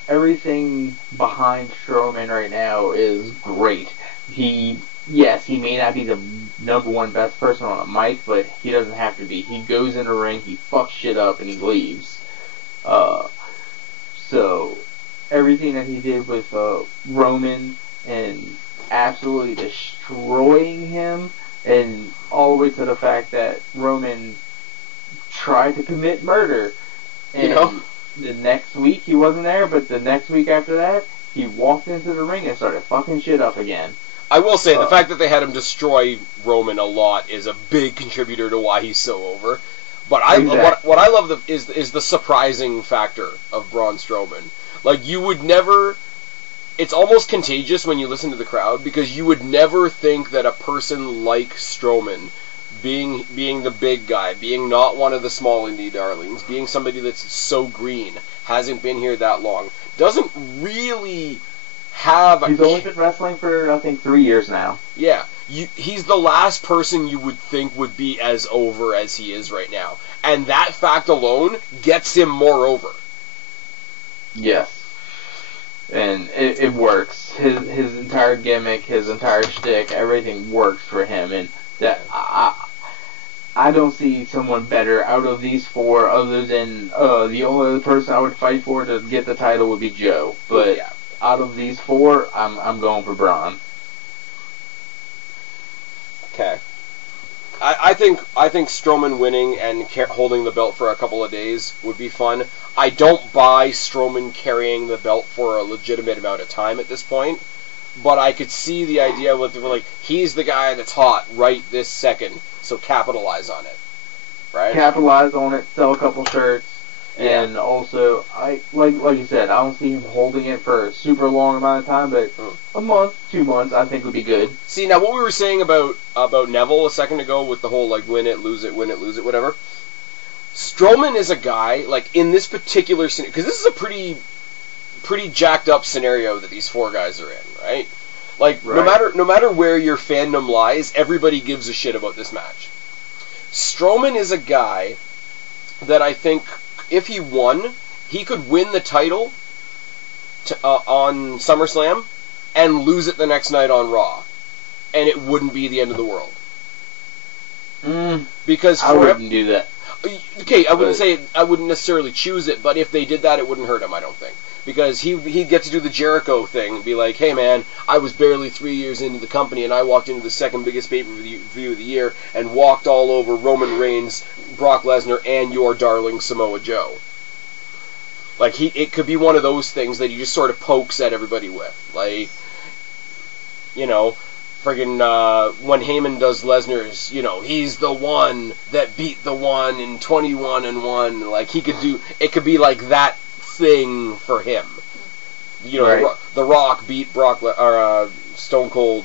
everything behind Strowman right now is great. He may not be the number one best person on a mic, but he doesn't have to be. He goes in the ring, he fucks shit up, and he leaves. So everything that he did with Roman and absolutely destroying him, and all the way to the fact that Roman tried to commit murder. And the next week he wasn't there, but the next week after that, he walked into the ring and started fucking shit up again. I will say, the fact that they had him destroy Roman a lot is a big contributor to why he's so over. But what I love is the surprising factor of Braun Strowman. Like, you would never... It's almost contagious when you listen to the crowd, because you would never think that a person like Strowman, being the big guy, being not one of the small indie darlings, being somebody that's so green, hasn't been here that long, doesn't really have a... He's only been wrestling for, I think, 3 years now. Yeah. He's the last person you would think would be as over as he is right now. And that fact alone gets him more over. Yes. And it works. His entire gimmick, his entire shtick, everything works for him. And that I don't see someone better out of these four other than the only other person I would fight for to get the title would be Joe. But yeah, out of these four, I'm going for Braun. Okay. I think Strowman winning and holding the belt for a couple of days would be fun. I don't buy Strowman carrying the belt for a legitimate amount of time at this point, but I could see the idea with like, he's the guy that's hot right this second, so capitalize on it, right? Capitalize on it, sell a couple shirts, and also like you said, I don't see him holding it for a super long amount of time, but a month, 2 months, I think would be good. See, now what we were saying about Neville a second ago with the whole like win it, lose it, whatever. Strowman is a guy, like, in this particular scenario, because this is a pretty jacked up scenario that these four guys are in, right? Like, right. No matter where your fandom lies, everybody gives a shit about this match. Strowman is a guy that I think, if he won, he could win the title on SummerSlam and lose it the next night on Raw, and it wouldn't be the end of the world. Because I wouldn't do that. Okay, I wouldn't necessarily choose it, but if they did that, it wouldn't hurt him, I don't think. Because he'd get to do the Jericho thing and be like, hey man, I was barely 3 years into the company and I walked into the second biggest pay-per-view of the year and walked all over Roman Reigns, Brock Lesnar, and your darling Samoa Joe. Like, it could be one of those things that he just sort of pokes at everybody with. Like, you know... Friggin' when Heyman does Lesnar's, you know, he's the one that beat the one in 21-1. Like, he could do, it could be like that thing for him. You know, right. The Rock beat Stone Cold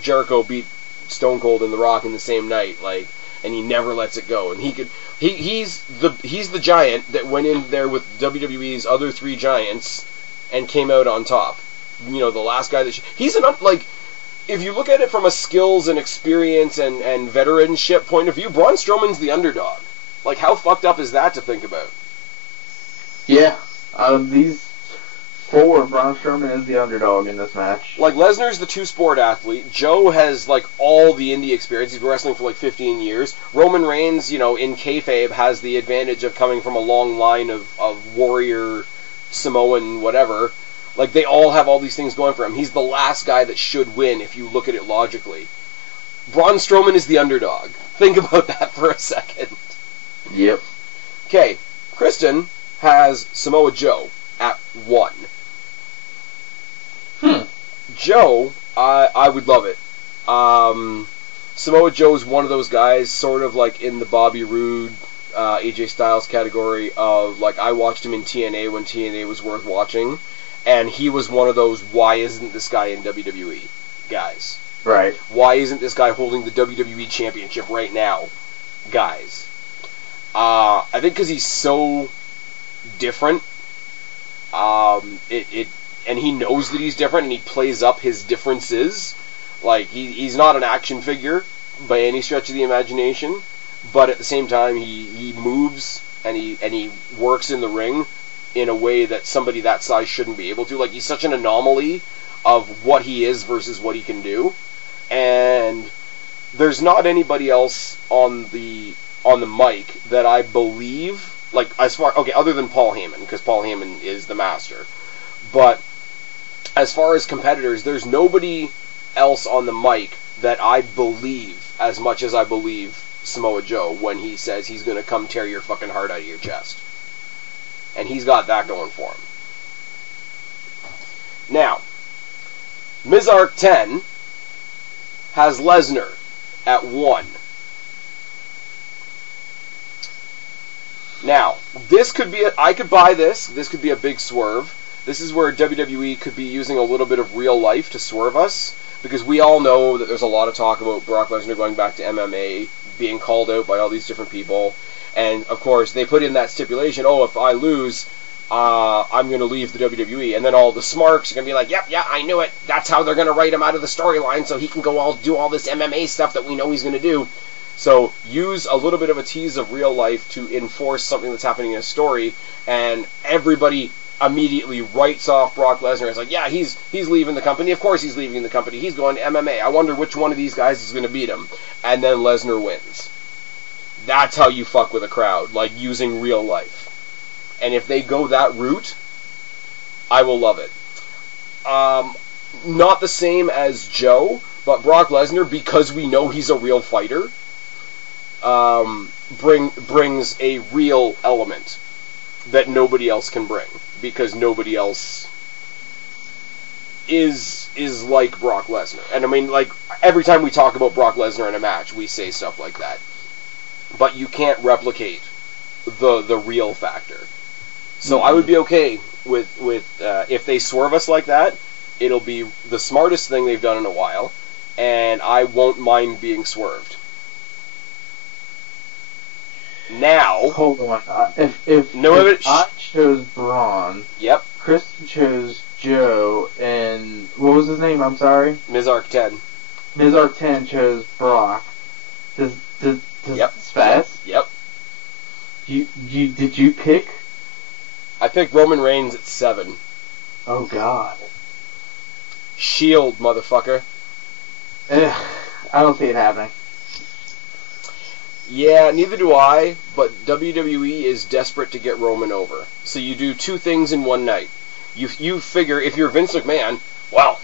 Jericho beat Stone Cold and The Rock in the same night. Like, and he never lets it go. And he's the giant that went in there with WWE's other three giants and came out on top. You know, the last guy he's like. If you look at it from a skills and experience and veteranship point of view, Braun Strowman's the underdog. Like, how fucked up is that to think about? Yeah. Out of these four, Braun Strowman is the underdog in this match. Like, Lesnar's the two-sport athlete. Joe has, like, all the indie experience. He's been wrestling for, like, 15 years. Roman Reigns, you know, in kayfabe, has the advantage of coming from a long line of warrior, Samoan, whatever. Like, they all have all these things going for him. He's the last guy that should win if you look at it logically. Braun Strowman is the underdog. Think about that for a second. Yep. Okay, Kristen has Samoa Joe at 1. Joe, I would love it. Samoa Joe is one of those guys, sort of like in the Bobby Roode, AJ Styles category of, like, I watched him in TNA when TNA was worth watching, and he was one of those, why isn't this guy in WWE guys? Right. Why isn't this guy holding the WWE Championship right now guys? I think because he's so different, and he knows that he's different, and he plays up his differences. Like, he's not an action figure by any stretch of the imagination, but at the same time, he moves and he works in the ring in a way that somebody that size shouldn't be able to. Like, he's such an anomaly of what he is versus what he can do, and there's not anybody else on the mic that I believe, like, other than Paul Heyman, because Paul Heyman is the master, but as far as competitors, there's nobody else on the mic that I believe as much as I believe Samoa Joe when he says he's going to come tear your fucking heart out of your chest. And he's got that going for him. Now, Mizark 10 has Lesnar at 1. Now, this could be I could buy this. This could be a big swerve. This is where WWE could be using a little bit of real life to swerve us, because we all know that there's a lot of talk about Brock Lesnar going back to MMA, being called out by all these different people, and of course they put in that stipulation, oh, if I lose, I'm going to leave the WWE, and then all the smarks are going to be like, yep, yeah, I knew it, that's how they're going to write him out of the storyline, so he can go do all this MMA stuff that we know he's going to do. So use a little bit of a tease of real life to enforce something that's happening in a story, and everybody immediately writes off Brock Lesnar. It's like, yeah, he's leaving the company. Of course he's leaving the company. He's going to MMA. I wonder which one of these guys is going to beat him. And then Lesnar wins. That's how you fuck with a crowd, like using real life. And if they go that route, I will love it. Not the same as Joe, but Brock Lesnar, because we know he's a real fighter, brings a real element that nobody else can bring, because nobody else is like Brock Lesnar. And I mean, like, every time we talk about Brock Lesnar in a match, we say stuff like that. But you can't replicate the real factor. So I would be okay with if they swerve us like that. It'll be the smartest thing they've done in a while, and I won't mind being swerved. Now, hold on. If I chose Braun, yep. Kristen chose Joe, and what was his name? I'm sorry. Mizark 10. Mizark 10 chose Brock. Does yep. Spaz? Yep. Did you pick? I picked Roman Reigns at 7. Oh God. Shield, motherfucker. I don't see it happening. Yeah, neither do I, but WWE is desperate to get Roman over. So you do two things in one night. You figure, if you're Vince McMahon, well,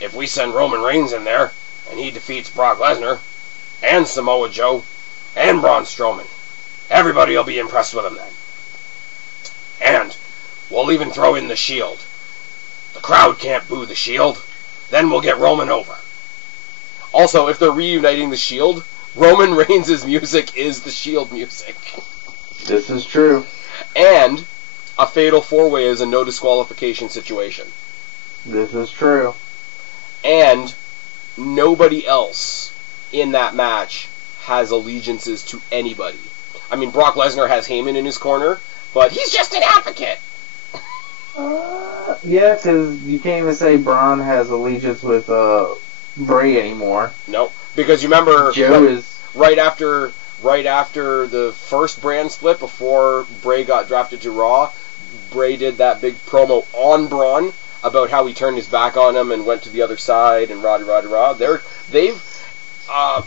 if we send Roman Reigns in there, and he defeats Brock Lesnar, and Samoa Joe, and Braun Strowman, everybody will be impressed with him then. And we'll even throw in the Shield. The crowd can't boo the Shield. Then we'll get Roman over. Also, if they're reuniting the Shield, Roman Reigns' music is the Shield music. This is true. And a fatal four-way is a no disqualification situation. This is true. And nobody else in that match has allegiances to anybody. I mean, Brock Lesnar has Heyman in his corner, but he's just an advocate. Yeah, because you can't even say Braun has allegiance with Bray anymore. Nope. Because you remember Joe is right after the first brand split, before Bray got drafted to Raw, Bray did that big promo on Braun about how he turned his back on him and went to the other side and rah. They've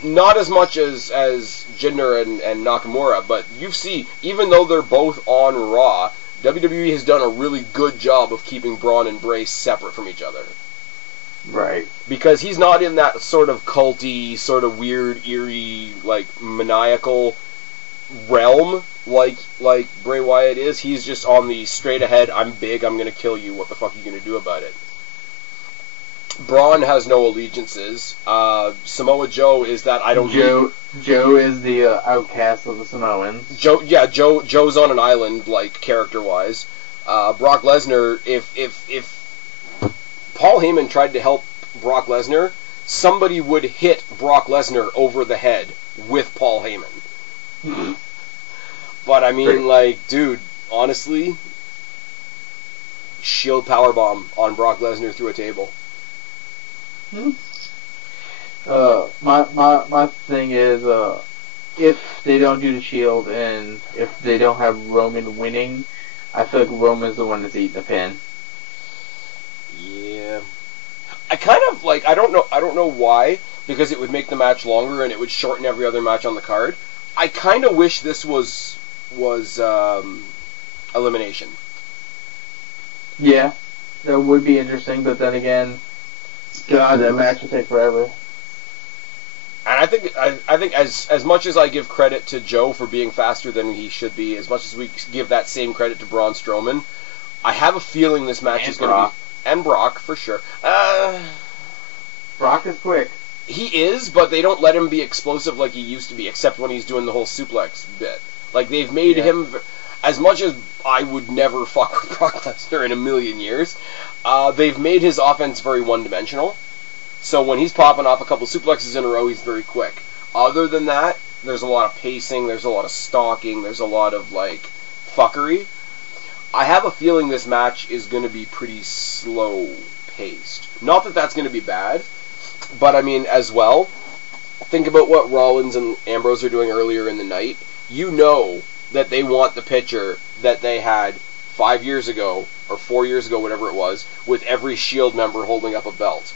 not as much as Jinder and Nakamura, but you see, even though they're both on Raw, WWE has done a really good job of keeping Braun and Bray separate from each other. Right. Because he's not in that sort of culty, sort of weird, eerie, like, maniacal realm like Bray Wyatt is. He's just on the straight ahead, I'm big, I'm gonna kill you, what the fuck are you gonna do about it? Braun has no allegiances. Samoa Joe is that I don't. Joe is the outcast of the Samoans. Joe's on an island, like character-wise. Brock Lesnar, if Paul Heyman tried to help Brock Lesnar, somebody would hit Brock Lesnar over the head with Paul Heyman. But I mean, like, dude, honestly, Shield powerbomb on Brock Lesnar through a table. My thing is, if they don't do the Shield and if they don't have Roman winning, I feel like Roman's the one that's eating the pin. Yeah. I kind of like, I don't know why, because it would make the match longer and it would shorten every other match on the card. I kind of wish this was elimination. Yeah, that would be interesting, but then again, God, that match would take forever. And I think as much as I give credit to Joe for being faster than he should be, as much as we give that same credit to Braun Strowman, I have a feeling this match is going to be... And Brock, for sure. Brock is quick. He is, but they don't let him be explosive like he used to be, except when he's doing the whole suplex bit. Like, they've made him... As much as I would never fuck with Brock Lesnar in a million years, they've made his offense very one-dimensional. So when he's popping off a couple suplexes in a row, he's very quick. Other than that, there's a lot of pacing, there's a lot of stalking, there's a lot of, like, fuckery. I have a feeling this match is going to be pretty slow-paced. Not that that's going to be bad, but, I mean, as well, think about what Rollins and Ambrose are doing earlier in the night. You know that they want the picture that they had 5 years ago, or 4 years ago, whatever it was, with every Shield member holding up a belt.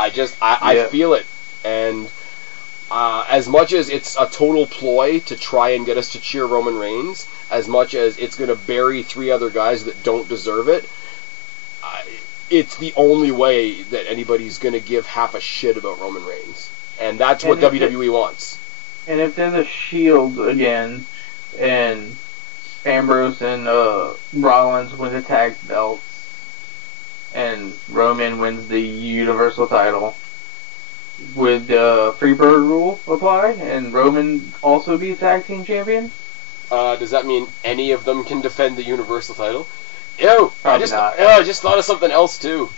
I feel it, and as much as it's a total ploy to try and get us to cheer Roman Reigns, as much as it's going to bury 3 other guys that don't deserve it, it's the only way that anybody's going to give half a shit about Roman Reigns, and that's what WWE wants. And if they're the Shield again, and Ambrose and Rollins win the tag belts, and Roman wins the Universal title, would the Freebird rule apply, and Roman also be tag team champion? Does that mean any of them can defend the Universal title? Ew! I just thought of something else, too.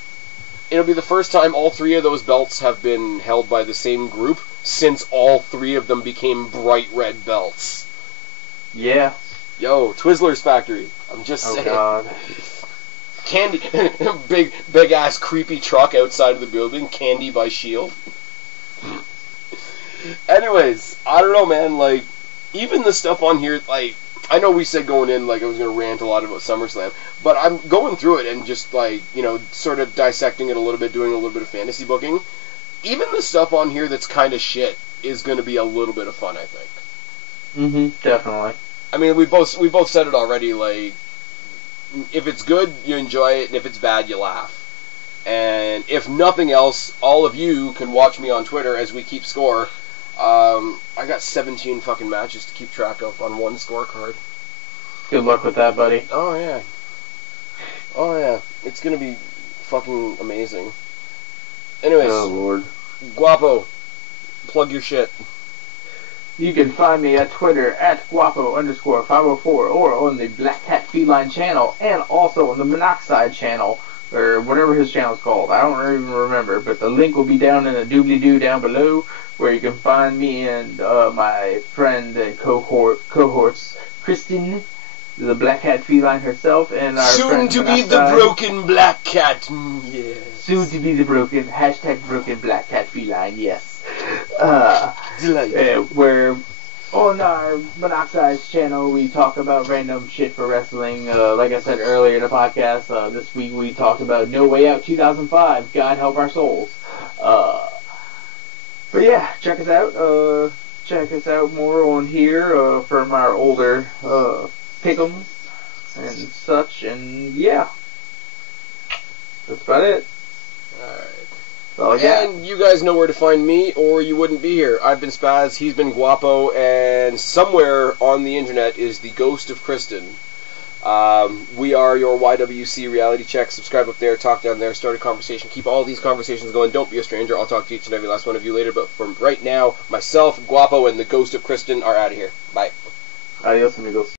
It'll be the first time all 3 of those belts have been held by the same group since all 3 of them became bright red belts. Yeah. Yo, Twizzlers Factory. I'm just saying. Oh, God. Candy, big ass creepy truck outside of the building, candy by Shield. Anyways, I don't know, man, like, even the stuff on here, like, I know we said going in, like, I was going to rant a lot about SummerSlam, but I'm going through it and just, like, you know, sort of dissecting it a little bit, doing a little bit of fantasy booking. Even the stuff on here that's kind of shit is going to be a little bit of fun, I think. Definitely. I mean, we both said it already, like, if it's good, you enjoy it, and if it's bad, you laugh. And if nothing else, all of you can watch me on Twitter as we keep score. I got 17 fucking matches to keep track of on one scorecard. Good luck with that, buddy. Oh, yeah. It's gonna be fucking amazing. Anyways. Oh, Lord. Guapo, plug your shit. You can find me at Twitter at Guapo_504 or on the Black Cat Feline channel and also on the Monoxide channel or whatever his channel is called. I don't even remember, but the link will be down in the doobly-doo down below where you can find me and my friend and cohorts Kristen, the Black Cat Feline herself, and our soon to be the broken Black Cat. Yes. Soon to be the broken Black Cat Feline. Yes. Where on our Monoxide's channel we talk about random shit for wrestling. Like I said earlier in the podcast, this week we talked about No Way Out 2005. God help our souls. But yeah, check us out. Check us out more on here from our older pick'ems and such. And yeah, that's about it. Alright. Oh, yeah. And you guys know where to find me, or you wouldn't be here. I've been Spaz, he's been Guapo, and somewhere on the internet is the ghost of Kristen. We are your YWC Reality Check. Subscribe up there, talk down there, start a conversation. Keep all these conversations going. Don't be a stranger. I'll talk to each and every last one of you later. But from right now, myself, Guapo, and the ghost of Kristen are out of here. Bye. Adios, amigos.